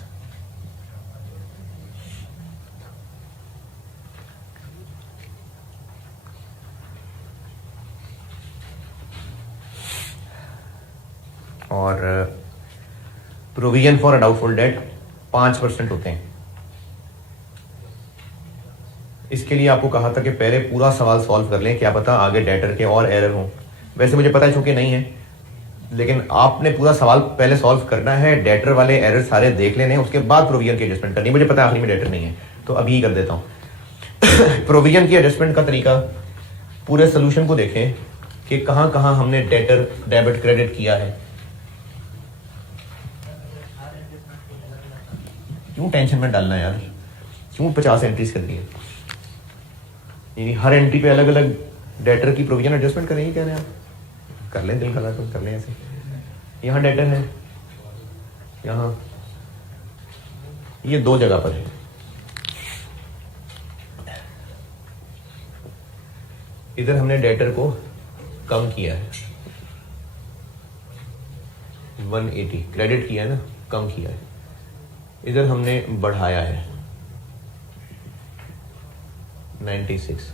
और प्रोविजन फॉर डाउटफुल डेट 5% होते हैं। इसके लिए आपको कहा था कि पहले पूरा सवाल सॉल्व कर लें, क्या पता आगे डेटर के और एरर हों। वैसे मुझे पता है चूंकि नहीं है, लेकिन आपने पूरा सवाल पहले सॉल्व करना है, डेटर वाले एरर सारे देख लेने, उसके बाद प्रोविजन की एडजस्टमेंट करनी है। मुझे पता है आखिरी में डेटर नहीं है, तो अभी ही कर देता हूं। प्रोविजन की एडजस्टमेंट का तरीका, पूरे सोल्यूशन को देखें कि कहां कहां हमने डेटर डेबिट क्रेडिट किया है। क्यों टेंशन में डालना है यार, क्यों 50 एंट्रीज कर दी है, यानी हर एंट्री पे अलग अलग डेटर की प्रोविजन एडजस्टमेंट करेंगे, कह रहे हैं आप, कर लें दिल खला तो कर लें ऐसे। यहाँ डेटर है, यहाँ ये 2 जगह पर है, इधर हमने डेटर को कम किया है 180, क्रेडिट किया है ना, कम किया है। इधर हमने बढ़ाया है 96।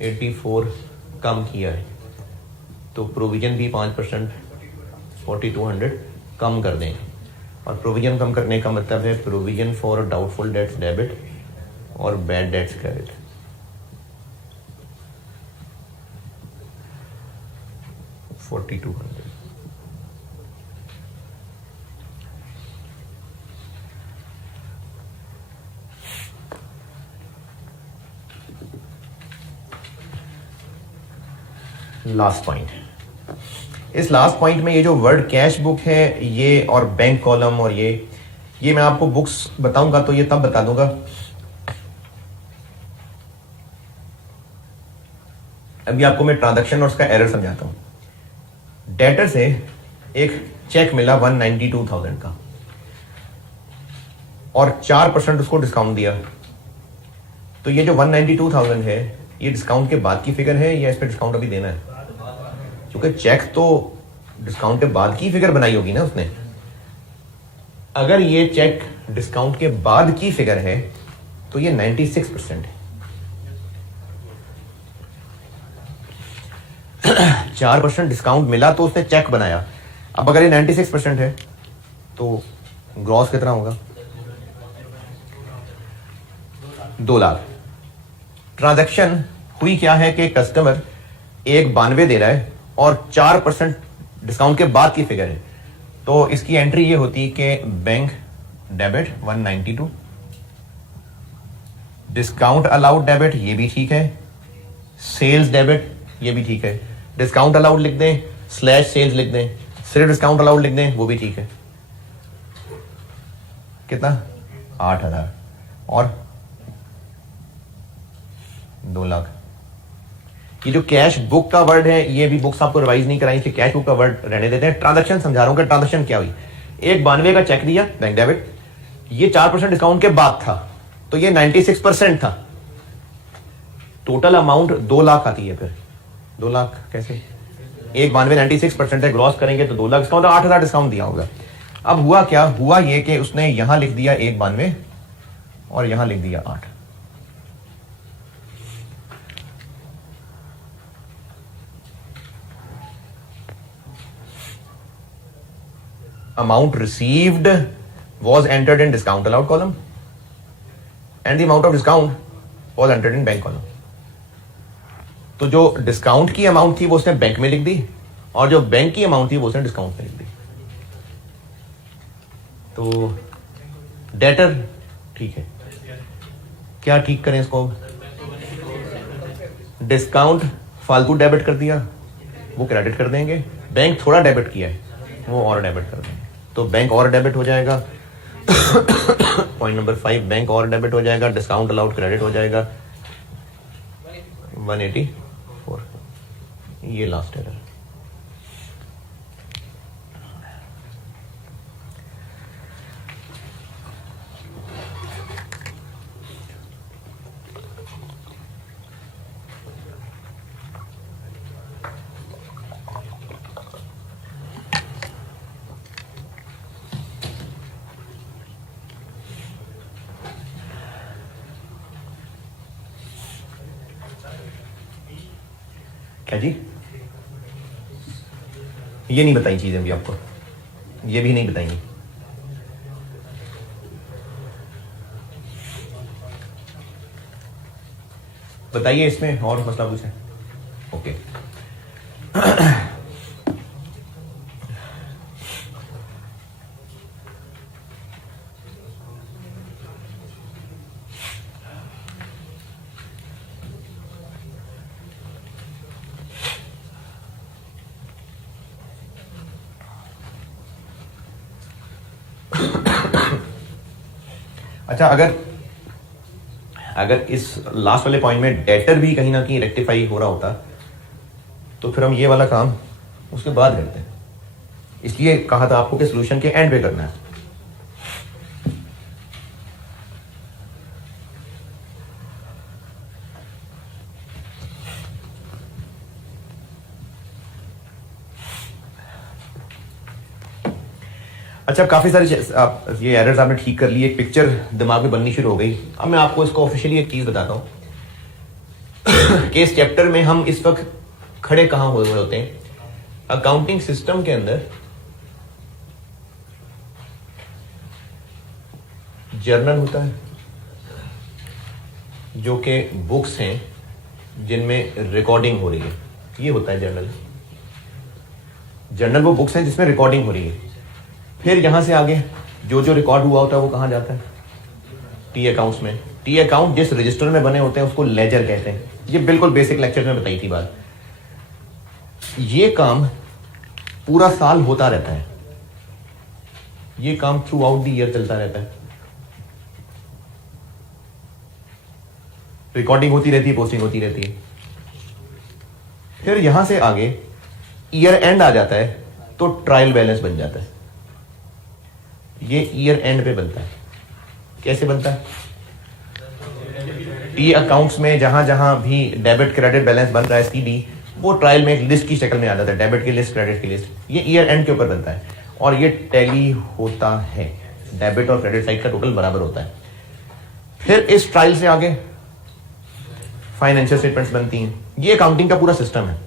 $84 कम किया है, तो प्रोविजन भी 5% 4200 कम कर दें। और प्रोविजन कम करने का मतलब है provision for doubtful debts debit और bad debts credit. $4200। Last point, इस लास्ट पॉइंट में ये जो वर्ड कैश बुक है ये और बैंक कॉलम और ये मैं आपको बुक्स बताऊंगा तो ये तब बता दूंगा। अभी आपको मैं ट्रांजैक्शन और उसका एरर समझाता हूं। डेटर से एक चेक मिला 192,000 का और 4% उसको डिस्काउंट दिया, तो ये जो 192,000 है ये डिस्काउंट के बाद की फिगर है या इस पे डिस्काउंट अभी देना है? क्योंकि चेक तो डिस्काउंट के बाद की फिगर बनाई होगी ना उसने। अगर ये चेक डिस्काउंट के बाद की फिगर है तो ये 96% है। 4% डिस्काउंट मिला तो उसने चेक बनाया। अब अगर ये 96% है तो ग्रॉस कितना होगा? 2 लाख। ट्रांजैक्शन हुई क्या है कि कस्टमर 192 दे रहा है और 4% डिस्काउंट के बाद की फिगर है, तो इसकी एंट्री ये होती कि bank debit 192, discount allowed debit ये भी ठीक है, सेल्स डेबिट ये भी ठीक है, डिस्काउंट अलाउड लिख दें स्लैश सेल्स लिख दें, सिर्फ डिस्काउंट अलाउड लिख दें वो भी ठीक है। कितना? 8,000 और 2 लाख। ये जो कैश बुक का वर्ड है ये भी बुक्स आपको रिवाइज नहीं कराई, कैश बुक का वर्ड रहने देते हैं। ट्रांजैक्शन समझा रहा हूं कि ट्रांजैक्शन क्या हुई। 192 का चेक दिया बैंक डेबिट, ये 4% डिस्काउंट के बाद था तो ये 96% था। टोटल अमाउंट 2 लाख आती है। फिर 2 लाख कैसे? 192 96% है, ग्रॉस करेंगे तो 2 लाख डिस्काउंट, 8,000 डिस्काउंट दिया होगा। अब हुआ क्या? हुआ ये कि उसने यहां लिख दिया 192 और यहां लिख दिया 8। Amount received was entered in discount allowed column and the amount of discount was entered in bank column. तो जो डिस्काउंट की अमाउंट थी वो उसने बैंक में लिख दी और जो बैंक की अमाउंट थी वो उसने डिस्काउंट में लिख दी। तो डेटर ठीक है, क्या ठीक करें इसको? डिस्काउंट फालतू डेबिट कर दिया वो क्रेडिट कर देंगे, बैंक थोड़ा डेबिट किया है वो और डेबिट कर देंगे, तो बैंक और डेबिट हो जाएगा। पॉइंट नंबर 5, बैंक और डेबिट हो जाएगा, डिस्काउंट अलाउड क्रेडिट हो जाएगा 184। ये लास्ट एरर। क्या जी? ये नहीं बताई चीजें भी आपको, ये भी नहीं बताएंगी। बताइए इसमें और मसला कुछ है? ओके। अच्छा, अगर इस लास्ट वाले पॉइंट में डेटर भी कहीं ना कहीं रेक्टिफाई हो रहा होता तो फिर हम ये वाला काम उसके बाद करते हैं। इसलिए कहा था आपको कि सोल्यूशन के एंड पे करना है। अच्छा, काफी सारी ये एरर्स आपने ठीक कर ली, एक पिक्चर दिमाग में बननी शुरू हो गई। अब मैं आपको इसको ऑफिशियली एक चीज बताता हूं कि इस चैप्टर में हम इस वक्त खड़े कहां हुए होते हैं। अकाउंटिंग सिस्टम के अंदर जर्नल होता है, जो कि बुक्स हैं जिनमें रिकॉर्डिंग हो रही है। ये होता है जर्नल। जर्नल वो बुक्स हैं जिसमें रिकॉर्डिंग हो रही है। फिर यहां से आगे जो जो रिकॉर्ड हुआ होता है वो कहां जाता है? टी अकाउंट्स में। टी अकाउंट जिस रजिस्टर में बने होते हैं उसको लेजर कहते हैं। ये बिल्कुल बेसिक लेक्चर में बताई थी बात। ये काम पूरा साल होता रहता है, ये काम थ्रू आउट द ईयर चलता रहता है। रिकॉर्डिंग होती रहती है, पोस्टिंग होती रहती है। फिर यहां से आगे ईयर एंड आ जाता है तो ट्रायल बैलेंस बन जाता है। ये ईयर एंड पे बनता है। कैसे बनता है? टी अकाउंट्स में जहां जहां भी डेबिट क्रेडिट बैलेंस बन रहा है सीडी, वो ट्रायल में एक लिस्ट की शक्ल में आ जाता है, डेबिट की लिस्ट, क्रेडिट की लिस्ट। ये ईयर एंड के ऊपर बनता है और ये टैली होता है। डेबिट और क्रेडिट साइड का टोटल बराबर होता है। फिर इस ट्रायल से आगे फाइनेंशियल स्टेटमेंट्स बनती हैं। ये अकाउंटिंग का पूरा सिस्टम है।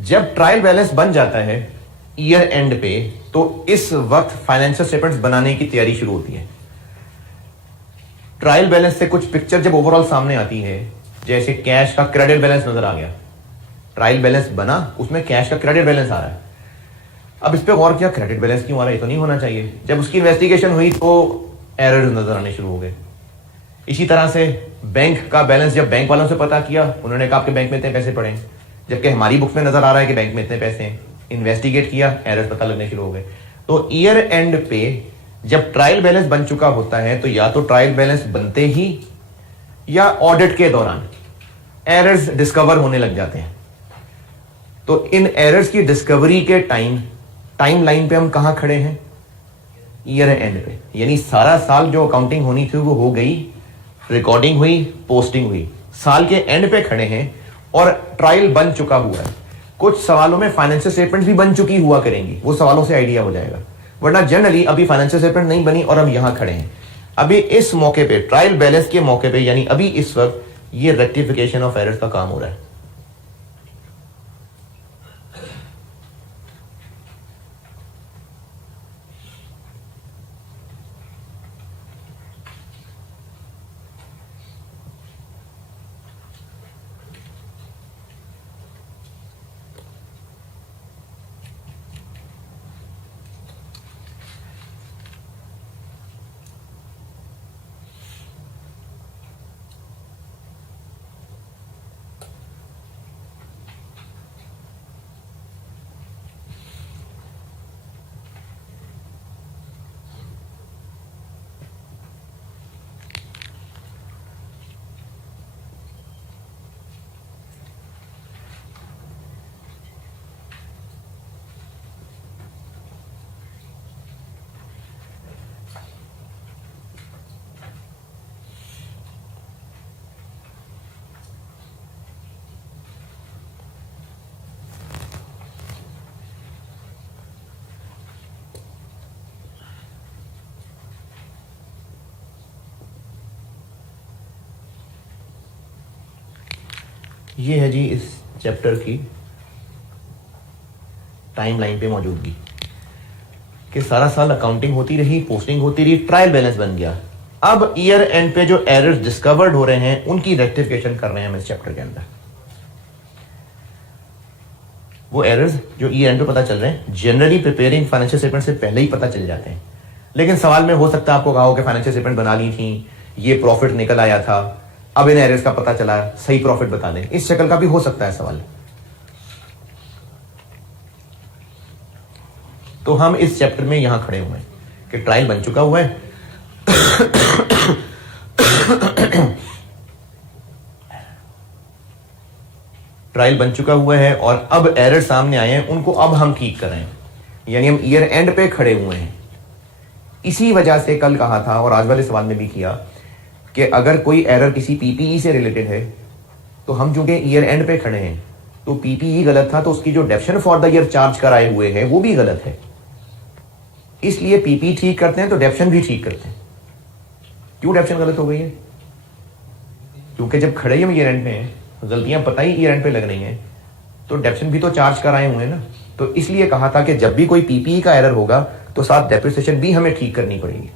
जब ट्रायल बैलेंस बन जाता है ईयर एंड पे, तो इस वक्त फाइनेंशियल स्टेटमेंट्स बनाने की तैयारी शुरू होती है। ट्रायल बैलेंस से कुछ पिक्चर जब ओवरऑल सामने आती है, जैसे कैश का क्रेडिट बैलेंस नजर आ गया, ट्रायल बैलेंस बना, उसमें कैश का क्रेडिट बैलेंस आ रहा है। अब इस पे गौर किया, क्रेडिट बैलेंस क्यों आ रहा है, ये तो नहीं होना चाहिए। जब उसकी इन्वेस्टिगेशन हुई तो एरर्स नजर आने शुरू हो गए। इसी तरह से बैंक का बैलेंस जब बैंक वालों से पता किया, उन्होंने कहा आपके बैंक में इतने पैसे पड़े हैं, जबकि हमारी बुक में नजर आ रहा है कि बैंक में इतने पैसे हैं। इन्वेस्टिगेट किया, एरर्स पता लगने शुरू हो गए। तो ईयर एंड पे जब ट्रायल बैलेंस बन चुका होता है, तो या तो ट्रायल बैलेंस बनते ही या ऑडिट के दौरान एरर्स डिस्कवर होने लग जाते हैं। तो इन एरर्स की डिस्कवरी के टाइम लाइन पे हम कहां खड़े हैं? ईयर एंड पे। यानी सारा साल जो अकाउंटिंग होनी थी वो हो गई, रिकॉर्डिंग हुई, पोस्टिंग हुई, साल के एंड पे खड़े हैं और ट्रायल बन चुका हुआ है। कुछ सवालों में फाइनेंशियल स्टेटमेंट भी बन चुकी हुआ करेंगी, वो सवालों से आइडिया हो जाएगा। वरना जनरली अभी फाइनेंशियल स्टेटमेंट नहीं बनी और हम यहां खड़े हैं। अभी इस मौके पे, ट्रायल बैलेंस के मौके पे, यानी अभी इस वक्त ये रेक्टिफिकेशन ऑफ एरर्स का काम हो रहा है। ये है जी इस चैप्टर की टाइमलाइन पे मौजूदगी कि सारा साल अकाउंटिंग होती रही, पोस्टिंग होती रही, ट्रायल बैलेंस बन गया। अब ईयर एंड पे जो एरर्स डिस्कवर्ड हो रहे हैं उनकी रेक्टिफिकेशन कर रहे हैं हम इस चैप्टर के अंदर। वो एरर्स जो ईयर एंड पे पता चल रहे हैं जनरली प्रिपेयरिंग फाइनेंशियल स्टेटमेंट से पहले ही पता चल जाते हैं, लेकिन सवाल में हो सकता है आपको कहा हो कि फाइनेंशियल स्टेटमेंट बना ली थी, ये प्रॉफिट निकल आया था, अब इन एरर्स का पता चला, सही प्रॉफिट बता दें। इस शक्ल का भी हो सकता है सवाल। तो हम इस चैप्टर में यहां खड़े हुए हैं कि ट्रायल बन चुका हुआ है ट्रायल बन चुका हुआ है और अब एरर सामने आए हैं, उनको अब हम ठीक कर रहे हैं, यानी हम ईयर एंड पे खड़े हुए हैं। इसी वजह से कल कहा था और आज वाले सवाल में भी किया कि अगर कोई एरर किसी पीपीई से रिलेटेड है तो हम चूंकि ईयर एंड पे खड़े हैं तो पीपीई गलत था तो उसकी जो डेप्शन फॉर द ईयर चार्ज कराए हुए हैं वो भी गलत है, इसलिए पीपी ठीक करते हैं तो डेप्शन भी ठीक करते हैं। क्यों डेप्शन गलत हो गई है? क्योंकि जब खड़े हम ईयर एंड पे हैं, गलतियां पता ही ईयर एंड पे लग रही हैं, तो डेप्शन भी तो चार्ज कराए हुए हैं ना। तो इसलिए कहा था कि जब भी कोई पीपीई का एरर होगा तो साथ डेप्रिसिएशन भी हमें ठीक करनी पड़ेगी।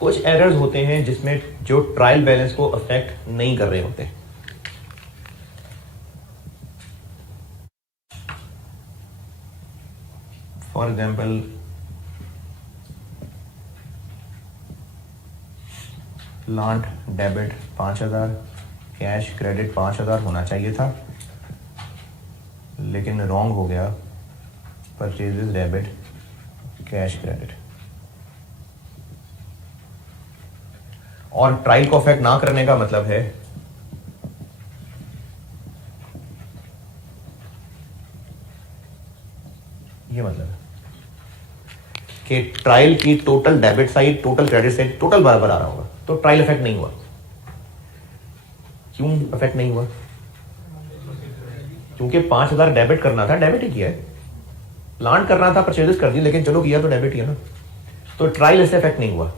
कुछ एरर्स होते हैं जिसमें जो ट्रायल बैलेंस को अफेक्ट नहीं कर रहे होते। For example plant debit 5000, cash credit 5000 होना चाहिए था, लेकिन रॉन्ग हो गया, परचेजेस डेबिट कैश क्रेडिट। और ट्रायल को अफेक्ट ना करने का मतलब है ये मतलब है कि ट्रायल की total debit side, total credit side, total बराबर आ रहा होगा, तो ट्रायल इफेक्ट नहीं हुआ। क्यों इफेक्ट नहीं हुआ? क्योंकि 5000 डेबिट करना था, डेबिट ही किया है। प्लान करना था, परचेजेस कर दी, लेकिन चलो किया तो डेबिट ही है ना, तो ट्रायल इससे इफेक्ट नहीं हुआ।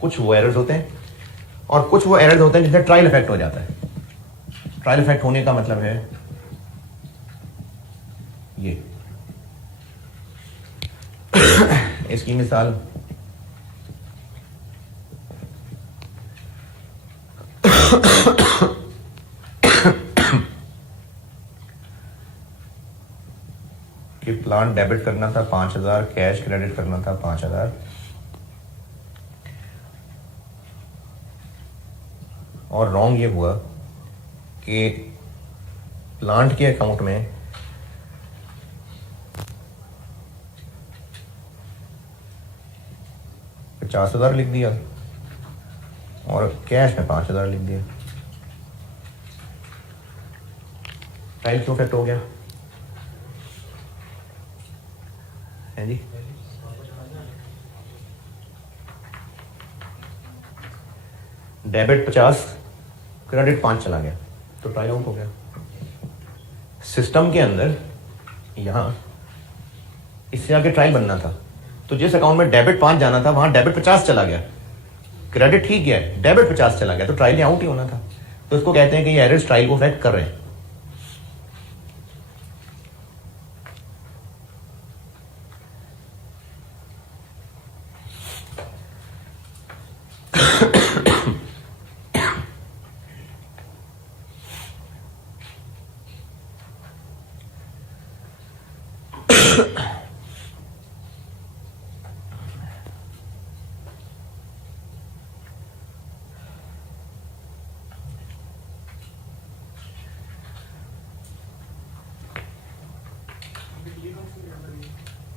कुछ वो एरर्स होते हैं और कुछ वो एरर्स होते हैं जिससे ट्रायल इफेक्ट हो जाता है। ट्रायल इफेक्ट होने का मतलब है ये इसकी मिसाल कि प्लान डेबिट करना था 5000, कैश क्रेडिट करना था 5000, और रॉन्ग ये हुआ कि प्लांट के अकाउंट में $50,000 लिख दिया और कैश में 5000 लिख दिया। ट्रायल क्यों इफेक्ट हो गया है जी? डेबिट 50, क्रेडिट 5 चला गया, तो ट्रायल आउट हो गया। सिस्टम के अंदर यहां इससे आगे ट्रायल बनना था, तो जिस अकाउंट में डेबिट 5 जाना था वहां डेबिट 50 चला गया, क्रेडिट ठीक गया, डेबिट 50 चला गया, तो ट्रायल आउट ही होना था। तो इसको कहते हैं कि ये एरर्स ट्रायल को अफेक्ट कर रहे हैं।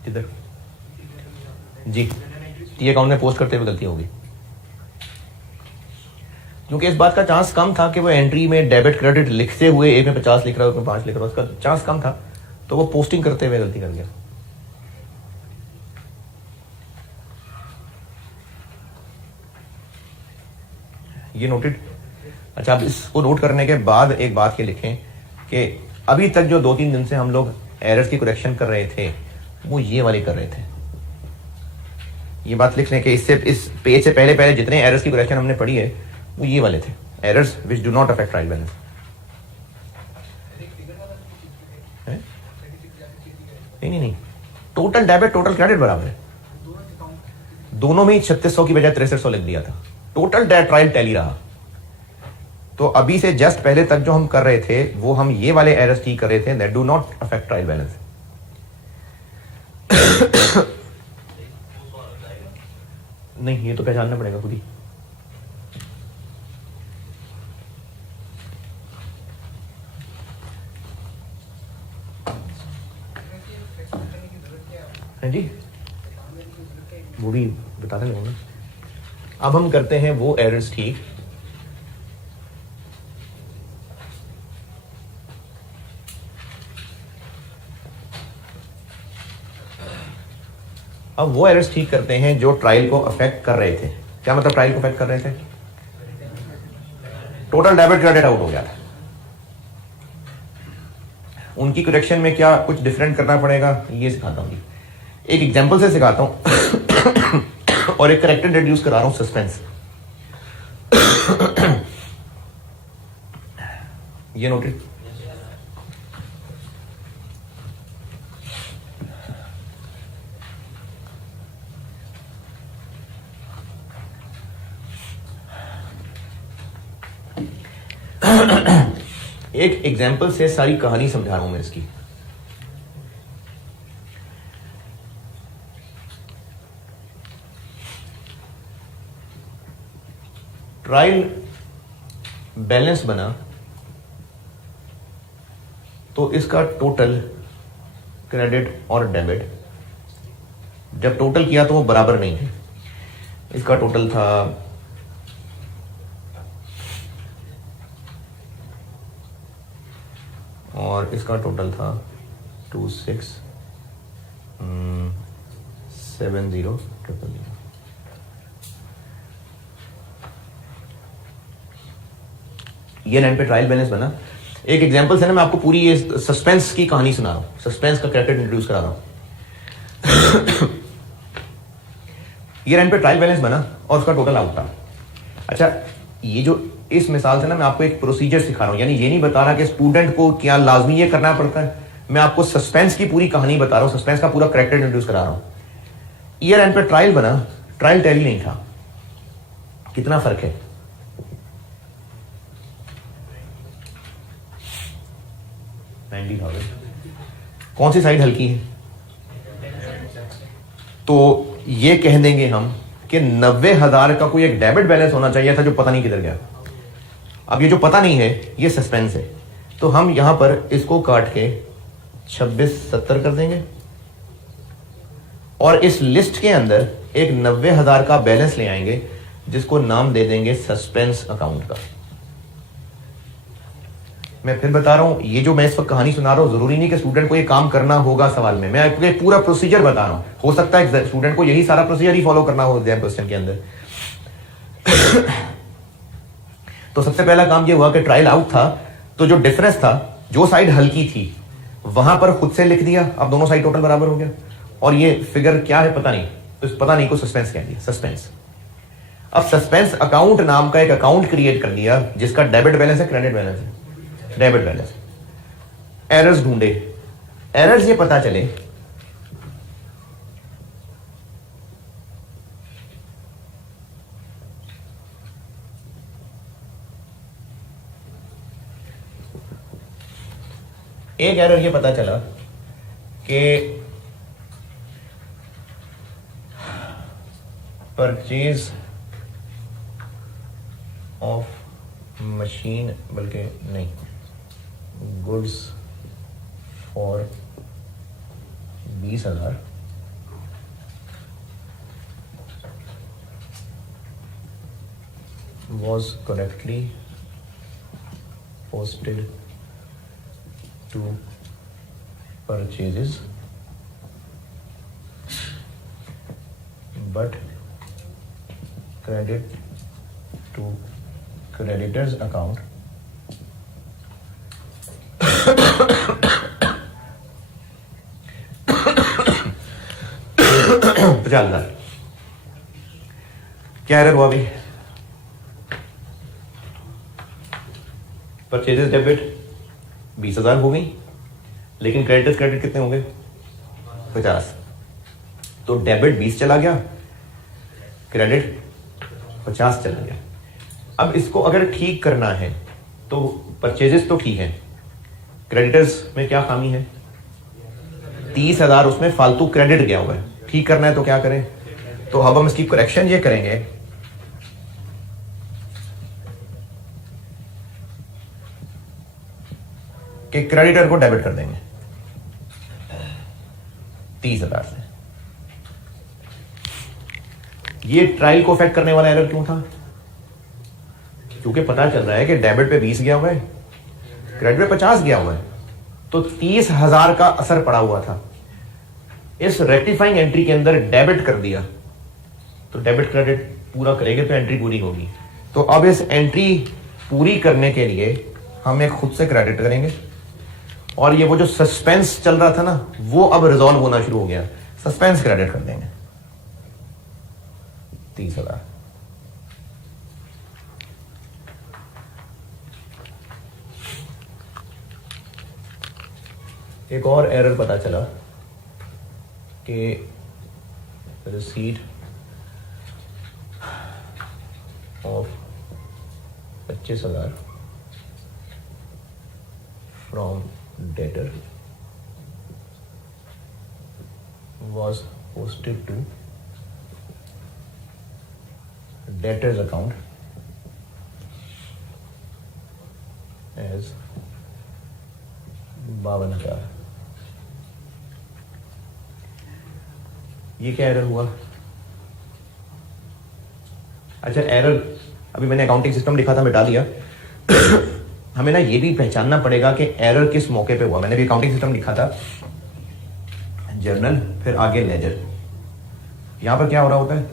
किधर जी, टी अकाउंट में पोस्ट करते हुए गलती होगी, क्योंकि इस बात का चांस कम था कि वो एंट्री में डेबिट क्रेडिट लिखते हुए एक में 50 लिख रहा है, एक में 5 लिख रहा है, उसका चांस कम था, तो वो पोस्टिंग करते हुए गलती कर गया। ये नोटेड। अच्छा, अब इसको नोट करने के बाद एक बात ये लिखें कि अभी तक जो 2-3 दिन से हम लोग एरर्स की करेक्शन कर रहे थे वो ये वाले कर रहे थे। ये बात लिख लें कि इससे इस पेज से पहले पहले जितने एरर्स की करेक्शन हमने पढ़ी है वो ये वाले थे, errors which do not affect trial balance. नहीं, टोटल डेबिट टोटल क्रेडिट बराबर है, दोनों में ही 3600 की बजाय 6300 लिख दिया था, टोटल ट्रायल टैली रहा। तो अभी से जस्ट पहले तक जो हम कर रहे थे वो हम ये वाले एरर्स ठीक कर रहे थे, that do not affect trial balance. नहीं, ये तो पहचानना पड़ेगा खुद ही। हाँ जी, वो भी बताने लगूंगा। अब हम करते हैं वो एरर्स ठीक अब वो एरर्स ठीक करते हैं जो ट्रायल को अफेक्ट कर रहे थे। क्या मतलब ट्रायल को अफेक्ट कर रहे थे? टोटल डेबिट क्रेडिट आउट हो गया था, उनकी करेक्शन में क्या कुछ डिफरेंट करना पड़ेगा ये सिखाता हूँ। एक एग्जांपल से सिखाता हूँ और एक करेक्टर इंट्रोड्यूस करा रहा हूँ, सस्पेंस। ये नोटेड। एक एग्जाम्पल से सारी कहानी समझा रहा हूं मैं इसकी। ट्रायल बैलेंस बना तो इसका टोटल क्रेडिट और डेबिट जब टोटल किया तो वो बराबर नहीं है। इसका टोटल था और इसका टोटल था 267000। ये लाइन पे ट्रायल बैलेंस बना। एक एग्जांपल से ना मैं आपको पूरी ये सस्पेंस की कहानी सुना रहा हूं, सस्पेंस का कैरेक्टर इंट्रोड्यूस करा रहा हूं। ये लाइन पे ट्रायल बैलेंस बना और उसका टोटल आउट था। अच्छा, ये जो इस मिसाल से ना मैं आपको एक प्रोसीजर सिखा रहा हूं, यानी ये नहीं बता रहा कि स्टूडेंट को क्या लाजमी ये करना पड़ता है, मैं आपको सस्पेंस की पूरी कहानी बता रहा हूं, सस्पेंस का पूरा कैरेक्टर इंट्रोड्यूस करा रहा हूं। ईयर एंड पे ट्रायल बना, ट्रायल टैली नहीं था। कितना फर्क है? कौन सी साइड हल्की है? तो ये कह देंगे हम कि 90,000 का कोई एक डेबिट बैलेंस होना चाहिए था जो पता नहीं किधर गया। अब ये जो पता नहीं है ये सस्पेंस है, तो हम यहां पर इसको काट के 2670 कर देंगे और इस लिस्ट के अंदर एक 90,000 का बैलेंस ले आएंगे जिसको नाम दे देंगे सस्पेंस अकाउंट का। मैं फिर बता रहा हूं, ये जो मैं इस वक्त कहानी सुना रहा हूं जरूरी नहीं कि स्टूडेंट को ये काम करना होगा सवाल में, मैं आपको पूरा प्रोसीजर बता रहा हूं। हो सकता है स्टूडेंट को यही सारा प्रोसीजर ही फॉलो करना हो एग्जाम क्वेश्चन के अंदर। तो सबसे पहला काम ये हुआ कि ट्रायल आउट था, तो जो डिफरेंस था, जो साइड हल्की थी वहां पर खुद से लिख दिया, अब दोनों साइड टोटल बराबर हो गया। और ये फिगर क्या है पता नहीं, तो इस पता नहीं को सस्पेंस कह दिया, सस्पेंस। अब सस्पेंस अकाउंट नाम का एक अकाउंट क्रिएट कर दिया जिसका डेबिट बैलेंस है, क्रेडिट बैलेंस है, डेबिट बैलेंस। एरर्स ढूंढे, एरर्स ये पता चले एक एरर ये पता चला कि परचेज ऑफ मशीन, बल्कि नहीं, goods for 20,000 was correctly posted to purchases but credit to creditor's account चल रहा क्या एरर हुआ भाई? परचेजेस डेबिट 20,000 हो गई, लेकिन क्रेडिटर्स क्रेडिट कितने होंगे? 50। तो डेबिट 20 चला गया, क्रेडिट 50 चला गया। अब इसको अगर ठीक करना है तो परचेजेस तो ठीक है, क्रेडिटर्स में क्या खामी है? 30,000 उसमें फालतू क्रेडिट गया हुआ है, ठीक करना है तो क्या करें? तो अब हम इसकी करेक्शन ये करेंगे कि क्रेडिटर को डेबिट कर देंगे 30,000 से। ये ट्रायल को इफेक्ट करने वाला एरर क्यों था? क्योंकि पता चल रहा है कि डेबिट पे 20 गया हुआ है, क्रेडिट पे 50 गया हुआ है, तो 30,000 का असर पड़ा हुआ था। इस रेक्टिफाइंग एंट्री के अंदर डेबिट कर दिया तो डेबिट क्रेडिट पूरा करेंगे तो एंट्री पूरी होगी। तो अब इस एंट्री पूरी करने के लिए हम एक खुद से क्रेडिट करेंगे और ये वो जो सस्पेंस चल रहा था ना वो अब रिजॉल्व होना शुरू हो गया। सस्पेंस क्रेडिट कर देंगे 30,000। एक और एरर पता चला कि receipt of 25,000 from debtor was posted to debtors account as 52,000। ये क्या एरर हुआ? अच्छा, एरर अभी मैंने अकाउंटिंग सिस्टम लिखा था, मिटा दिया। हमें ना ये भी पहचानना पड़ेगा कि एरर किस मौके पे हुआ। मैंने भी अकाउंटिंग सिस्टम लिखा था, जर्नल, फिर आगे लेजर। यहां पर क्या हो रहा होता है?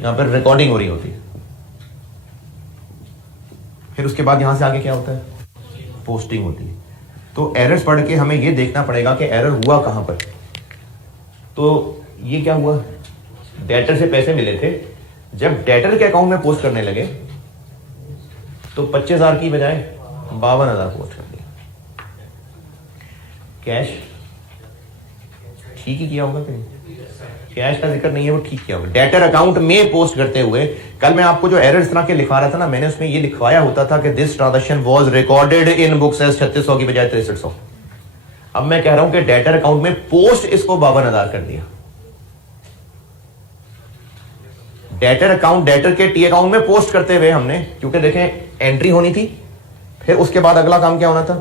यहां पर रिकॉर्डिंग हो रही होती है, फिर उसके बाद यहां से आगे क्या होता है? पोस्टिंग होती है। तो एरर्स पढ़ के हमें ये देखना पड़ेगा कि एरर हुआ कहां पर। तो ये क्या हुआ? डेटर से पैसे मिले थे, जब डेटर के अकाउंट में पोस्ट करने लगे तो 25,000 की बजाय 52,000 पोस्ट कर दिया। कैश ठीक ही किया होगा कि कैश का जिक्र नहीं है, वो ठीक किया होगा। डेटर अकाउंट में पोस्ट करते हुए कल मैं आपको जो एरर इस तरह के लिखा रहा था ना, मैंने उसमें ये लिखवाया होता था कि this transaction was recorded in books as 3600 की बजाय 6300। अब मैं कह रहा हूं कि डेटर अकाउंट में पोस्ट इसको 52,000 कर दिया। डेटर अकाउंट डेटर के टी अकाउंट में पोस्ट करते हुए हमने, क्योंकि देखें एंट्री होनी थी, फिर उसके बाद अगला काम क्या होना था?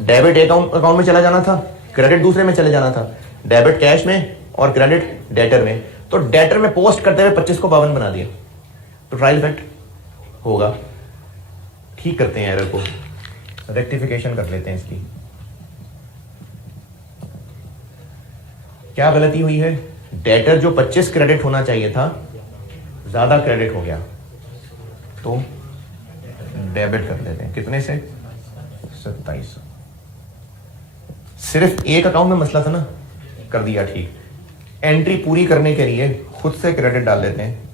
डेबिट अकाउंट में चला जाना था, क्रेडिट दूसरे में चले जाना था। डेबिट कैश में और क्रेडिट डेटर में। तो डेटर में पोस्ट करते हुए 25 को 52 बना दिया, तो ट्रायल इफेक्ट होगा। ठीक करते हैं एरर को, रेक्टिफिकेशन कर लेते हैं इसकी। क्या गलती हुई है? डेटर जो 25 क्रेडिट होना चाहिए था ज्यादा क्रेडिट हो गया, तो डेबिट कर देते हैं। कितने से? 2700। सिर्फ एक अकाउंट में मसला था ना, कर दिया ठीक। एंट्री पूरी करने के लिए खुद से क्रेडिट डाल देते हैं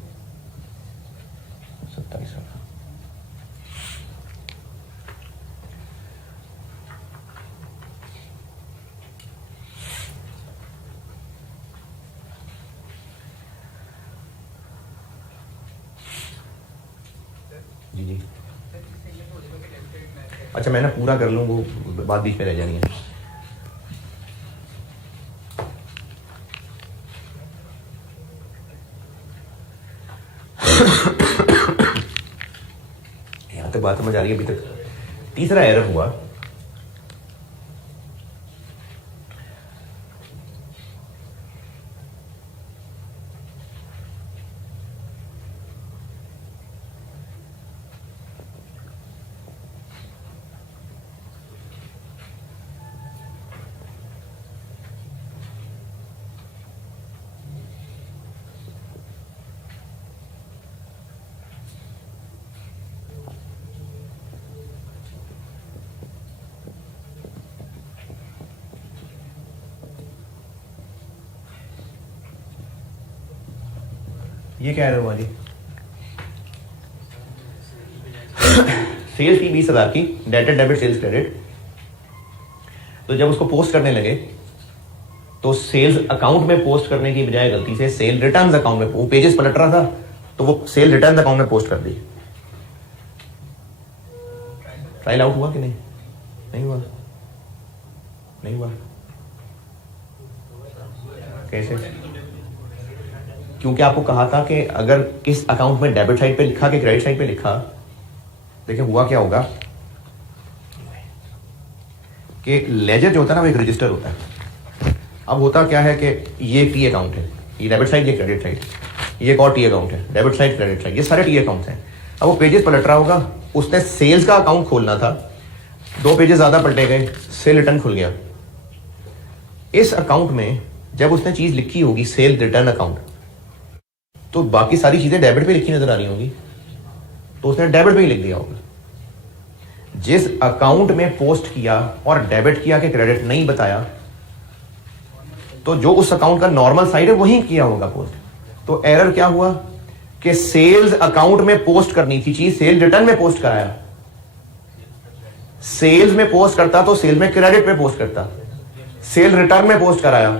2700। जी जी, अच्छा मैं ना पूरा कर लूँ, वो बात बीच में रह जानी है। यहां तक बात समझ आ रही है अभी तक? तीसरा एरर हुआ, ये क्या एरर हुआ जी? सेल्स थी 20,000 की, डेटेड डेबिट सेल्स क्रेडिट। तो जब उसको पोस्ट करने लगे तो सेल्स अकाउंट में पोस्ट करने की बजाय गलती से सेल रिटर्न्स अकाउंट में, वो पेजेस पलट रहा था तो वो सेल रिटर्न्स अकाउंट में पोस्ट कर दी। ट्रायल आउट हुआ कि नहीं? नहीं हुआ। नहीं हुआ कैसे? क्योंकि आपको कहा था कि अगर किस अकाउंट में डेबिट साइड पे लिखा कि क्रेडिट साइड पे लिखा, देखिए हुआ क्या होगा कि लेजर जो होता है ना वो एक रजिस्टर होता है। अब होता क्या है कि ये टी अकाउंट है, ये डेबिट साइड, ये क्रेडिट साइड, ये एक और टी अकाउंट है, डेबिट साइड क्रेडिट साइड, ये सारे टी अकाउंट्स हैं। अब वो पेजेस पलट रहा होगा, उसने सेल्स का अकाउंट खोलना था, 2 पेजेस ज्यादा पलटे गए, सेल रिटर्न खुल गया। इस अकाउंट में जब उसने चीज लिखी होगी सेल रिटर्न अकाउंट, तो बाकी सारी चीजें डेबिट पे लिखी नजर आ रही होंगी, तो उसने डेबिट पे ही लिख दिया होगा। जिस अकाउंट में पोस्ट किया और डेबिट किया कि क्रेडिट नहीं बताया, तो जो उस अकाउंट का नॉर्मल साइड है वही किया होगा पोस्ट। तो एरर क्या हुआ कि सेल्स अकाउंट में पोस्ट करनी थी चीज, सेल रिटर्न में पोस्ट कराया। सेल्स में पोस्ट करता तो सेल में क्रेडिट पे पोस्ट करता, सेल रिटर्न में पोस्ट कराया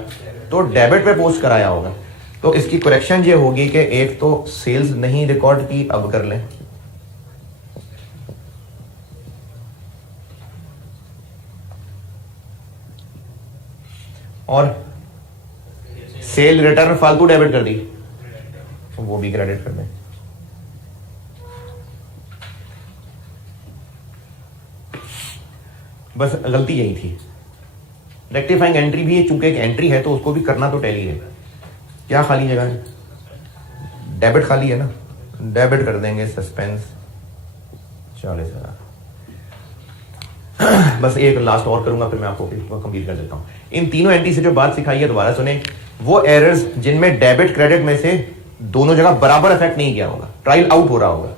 तो डेबिट पे पोस्ट कराया होगा। तो इसकी करेक्शन ये होगी कि एक तो सेल्स नहीं रिकॉर्ड की, अब कर लें, और सेल रिटर्न फालतू डेबिट कर दी, वो भी क्रेडिट कर दें। बस गलती यही थी। रेक्टिफाइंग एंट्री भी चूंकि एक एंट्री है तो उसको भी करना तो टैली है। क्या खाली जगह है? डेबिट खाली है ना, डेबिट कर देंगे सस्पेंस 40,000। बस एक लास्ट और करूंगा फिर मैं आपको कंप्लीट कर देता हूं। इन तीनों एंट्री से जो बात सिखाई है दोबारा सुने, वो एरर्स जिनमें डेबिट क्रेडिट में से दोनों जगह बराबर इफेक्ट नहीं किया होगा, ट्रायल आउट हो रहा होगा,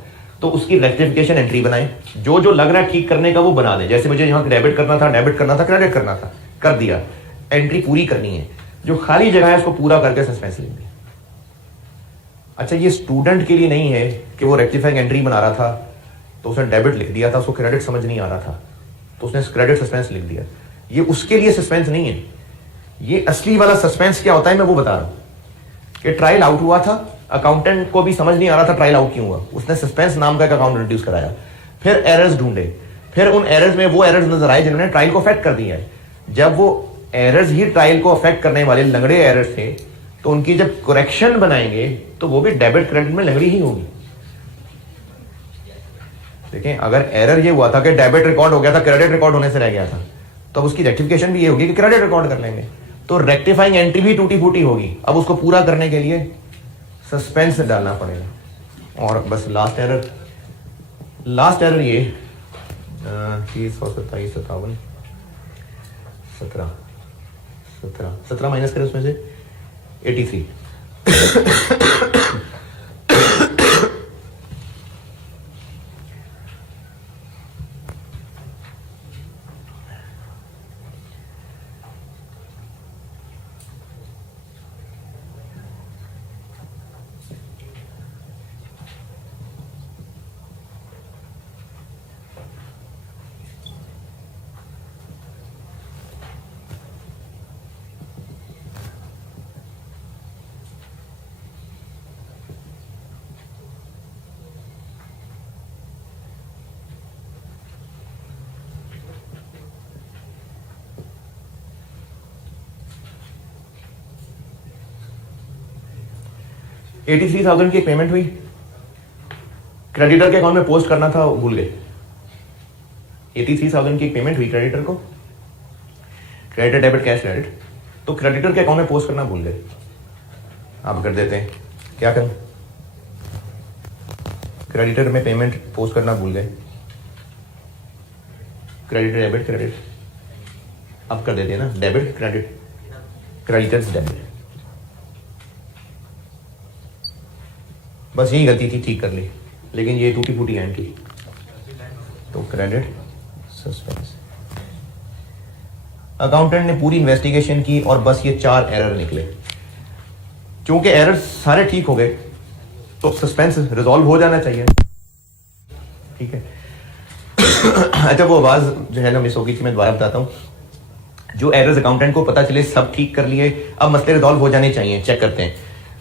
तो उसकी रेक्टिफिकेशन एंट्री बनाएं। जो जो लग रहा है ठीक करने का वो बना दें। जैसे मुझे यहां डेबिट करना था, डेबिट करना था, क्रेडिट करना था, कर दिया, एंट्री पूरी करनी है। जो खाली जगह है उसको पूरा करके सस्पेंस लेंगे। अच्छा, ये स्टूडेंट के लिए नहीं है कि वो रेक्टिफाइंग एंट्री बना रहा था तो उसने डेबिट लिख दिया था, उसको क्रेडिट समझ नहीं आ रहा था तो उसने क्रेडिट सस्पेंस लिख दिया। ये उसके लिए सस्पेंस नहीं है। ये असली वाला सस्पेंस क्या होता है मैं वो बता रहा हूं कि ट्रायल आउट हुआ था, अकाउंटेंट को भी समझ नहीं आ रहा था ट्रायल आउट क्यों हुआ, उसने सस्पेंस नाम का एक अकाउंट इंट्रोड्यूस कराया, फिर एरर्स ढूंढे, फिर उन एरर्स में वो एरर्स नजर आए जिन्होंने ट्रायल को अफेक्ट कर दिया है। जब वो एरर्स ही ट्रायल को अफेक्ट करने वाले लंगड़े एरर्स थे तो उनकी जब करेक्शन बनाएंगे तो वो भी डेबिट क्रेडिट में लंगड़ी ही होगी। देखें, अगर एरर ये हुआ था कि डेबिट रिकॉर्ड हो गया था, क्रेडिट रिकॉर्ड होने से रह गया था, तो अब उसकी रेक्टिफिकेशन भी ये होगी कि क्रेडिट रिकॉर्ड कर लेंगे, तो रेक्टिफाइंग एंट्री भी टूटी फूटी होगी। अब उसको पूरा करने के लिए सस्पेंस डालना पड़ेगा। और बस लास्ट एरर ये 30, 127, 57, 17 माइनस करें उसमें से 83। $83,000 की एक पेमेंट हुई, क्रेडिटर के अकाउंट में पोस्ट करना था, भूल गए। 83,000 की एक पेमेंट हुई क्रेडिटर को, क्रेडिटर डेबिट कैश क्रेडिट, तो क्रेडिटर के अकाउंट में पोस्ट करना भूल गए। आप कर देते हैं, क्या करें? क्रेडिटर में पेमेंट पोस्ट करना भूल गए, क्रेडिटर डेबिट क्रेडिट, अब कर देते हैं ना, डेबिट क्रेडिट, क्रेडिटर्स डेबिट। बस यही गलती थी, ठीक कर ली, लेकिन ये टूटी फूटी एंट्री, तो क्रेडिट सस्पेंस। अकाउंटेंट ने पूरी इन्वेस्टिगेशन की और बस ये 4 एरर निकले। चूंकि एरर सारे ठीक हो गए तो सस्पेंस रिजॉल्व हो जाना चाहिए, ठीक है। अच्छा, वो आवाज जो है ना मिस हो गई थी, मैं दोबारा बताता हूँ। जो एरर्स अकाउंटेंट को पता चले सब ठीक कर लिए, अब मसले रिजॉल्व हो जाने चाहिए, चेक करते हैं।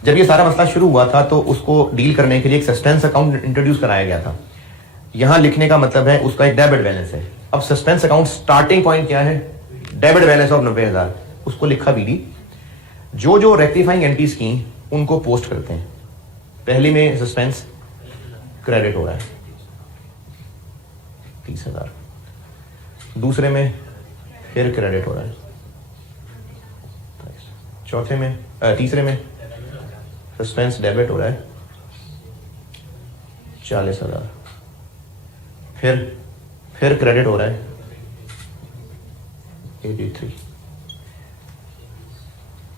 जब ये सारा मसला शुरू हुआ था तो उसको डील करने के लिए एक सस्पेंस अकाउंट इंट्रोड्यूस कराया गया था। यहां लिखने का मतलब है उसका एक डेबिट बैलेंस है। अब सस्पेंस अकाउंट स्टार्टिंग पॉइंट क्या है? डेबिट बैलेंस ऑफ 90,000, उसको लिखा बीडी। जो जो रेक्टिफाइंग एंट्रीज की उनको पोस्ट करते हैं। पहले में सस्पेंस क्रेडिट हो रहा है 30,000, दूसरे में फिर क्रेडिट हो रहा है, चौथे में तीसरे में सस्पेंस डेबिट हो रहा है 40,000, फिर क्रेडिट हो रहा है 83,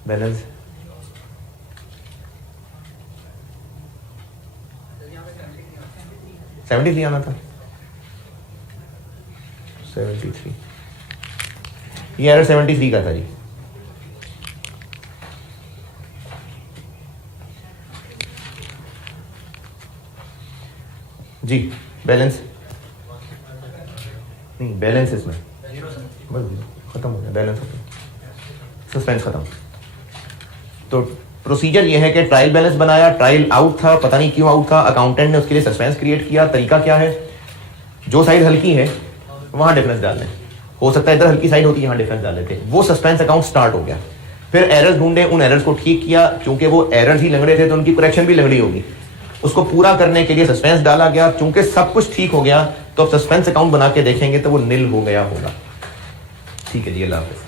बैलेंस 73 आना था, 73, ये एरर 73 का था जी। जी बैलेंस नहीं, बैलेंस इसमें बस खत्म हो गया, बैलेंस खत्म, सस्पेंस खत्म। तो प्रोसीजर ये है कि ट्रायल बैलेंस बनाया, ट्रायल आउट था, पता नहीं क्यों आउट था, अकाउंटेंट ने उसके लिए सस्पेंस क्रिएट किया। तरीका क्या है? जो साइड हल्की है वहां डिफरेंस डाल दें, हो सकता है इधर हल्की साइड होती है, यहाँ डिफरेंस डाल देते, वो सस्पेंस अकाउंट स्टार्ट हो गया। फिर एरर्स ढूंढे, उन एरर्स को ठीक किया, चूंकि वो एरर्स ही लंगड़े थे तो उनकी करेक्शन भी लंगड़ी होगी, उसको पूरा करने के लिए सस्पेंस डाला गया। चूंकि सब कुछ ठीक हो गया तो अब सस्पेंस अकाउंट बना के देखेंगे तो वो निल हो गया होगा। ठीक है जी, अल्लाह हाफिज।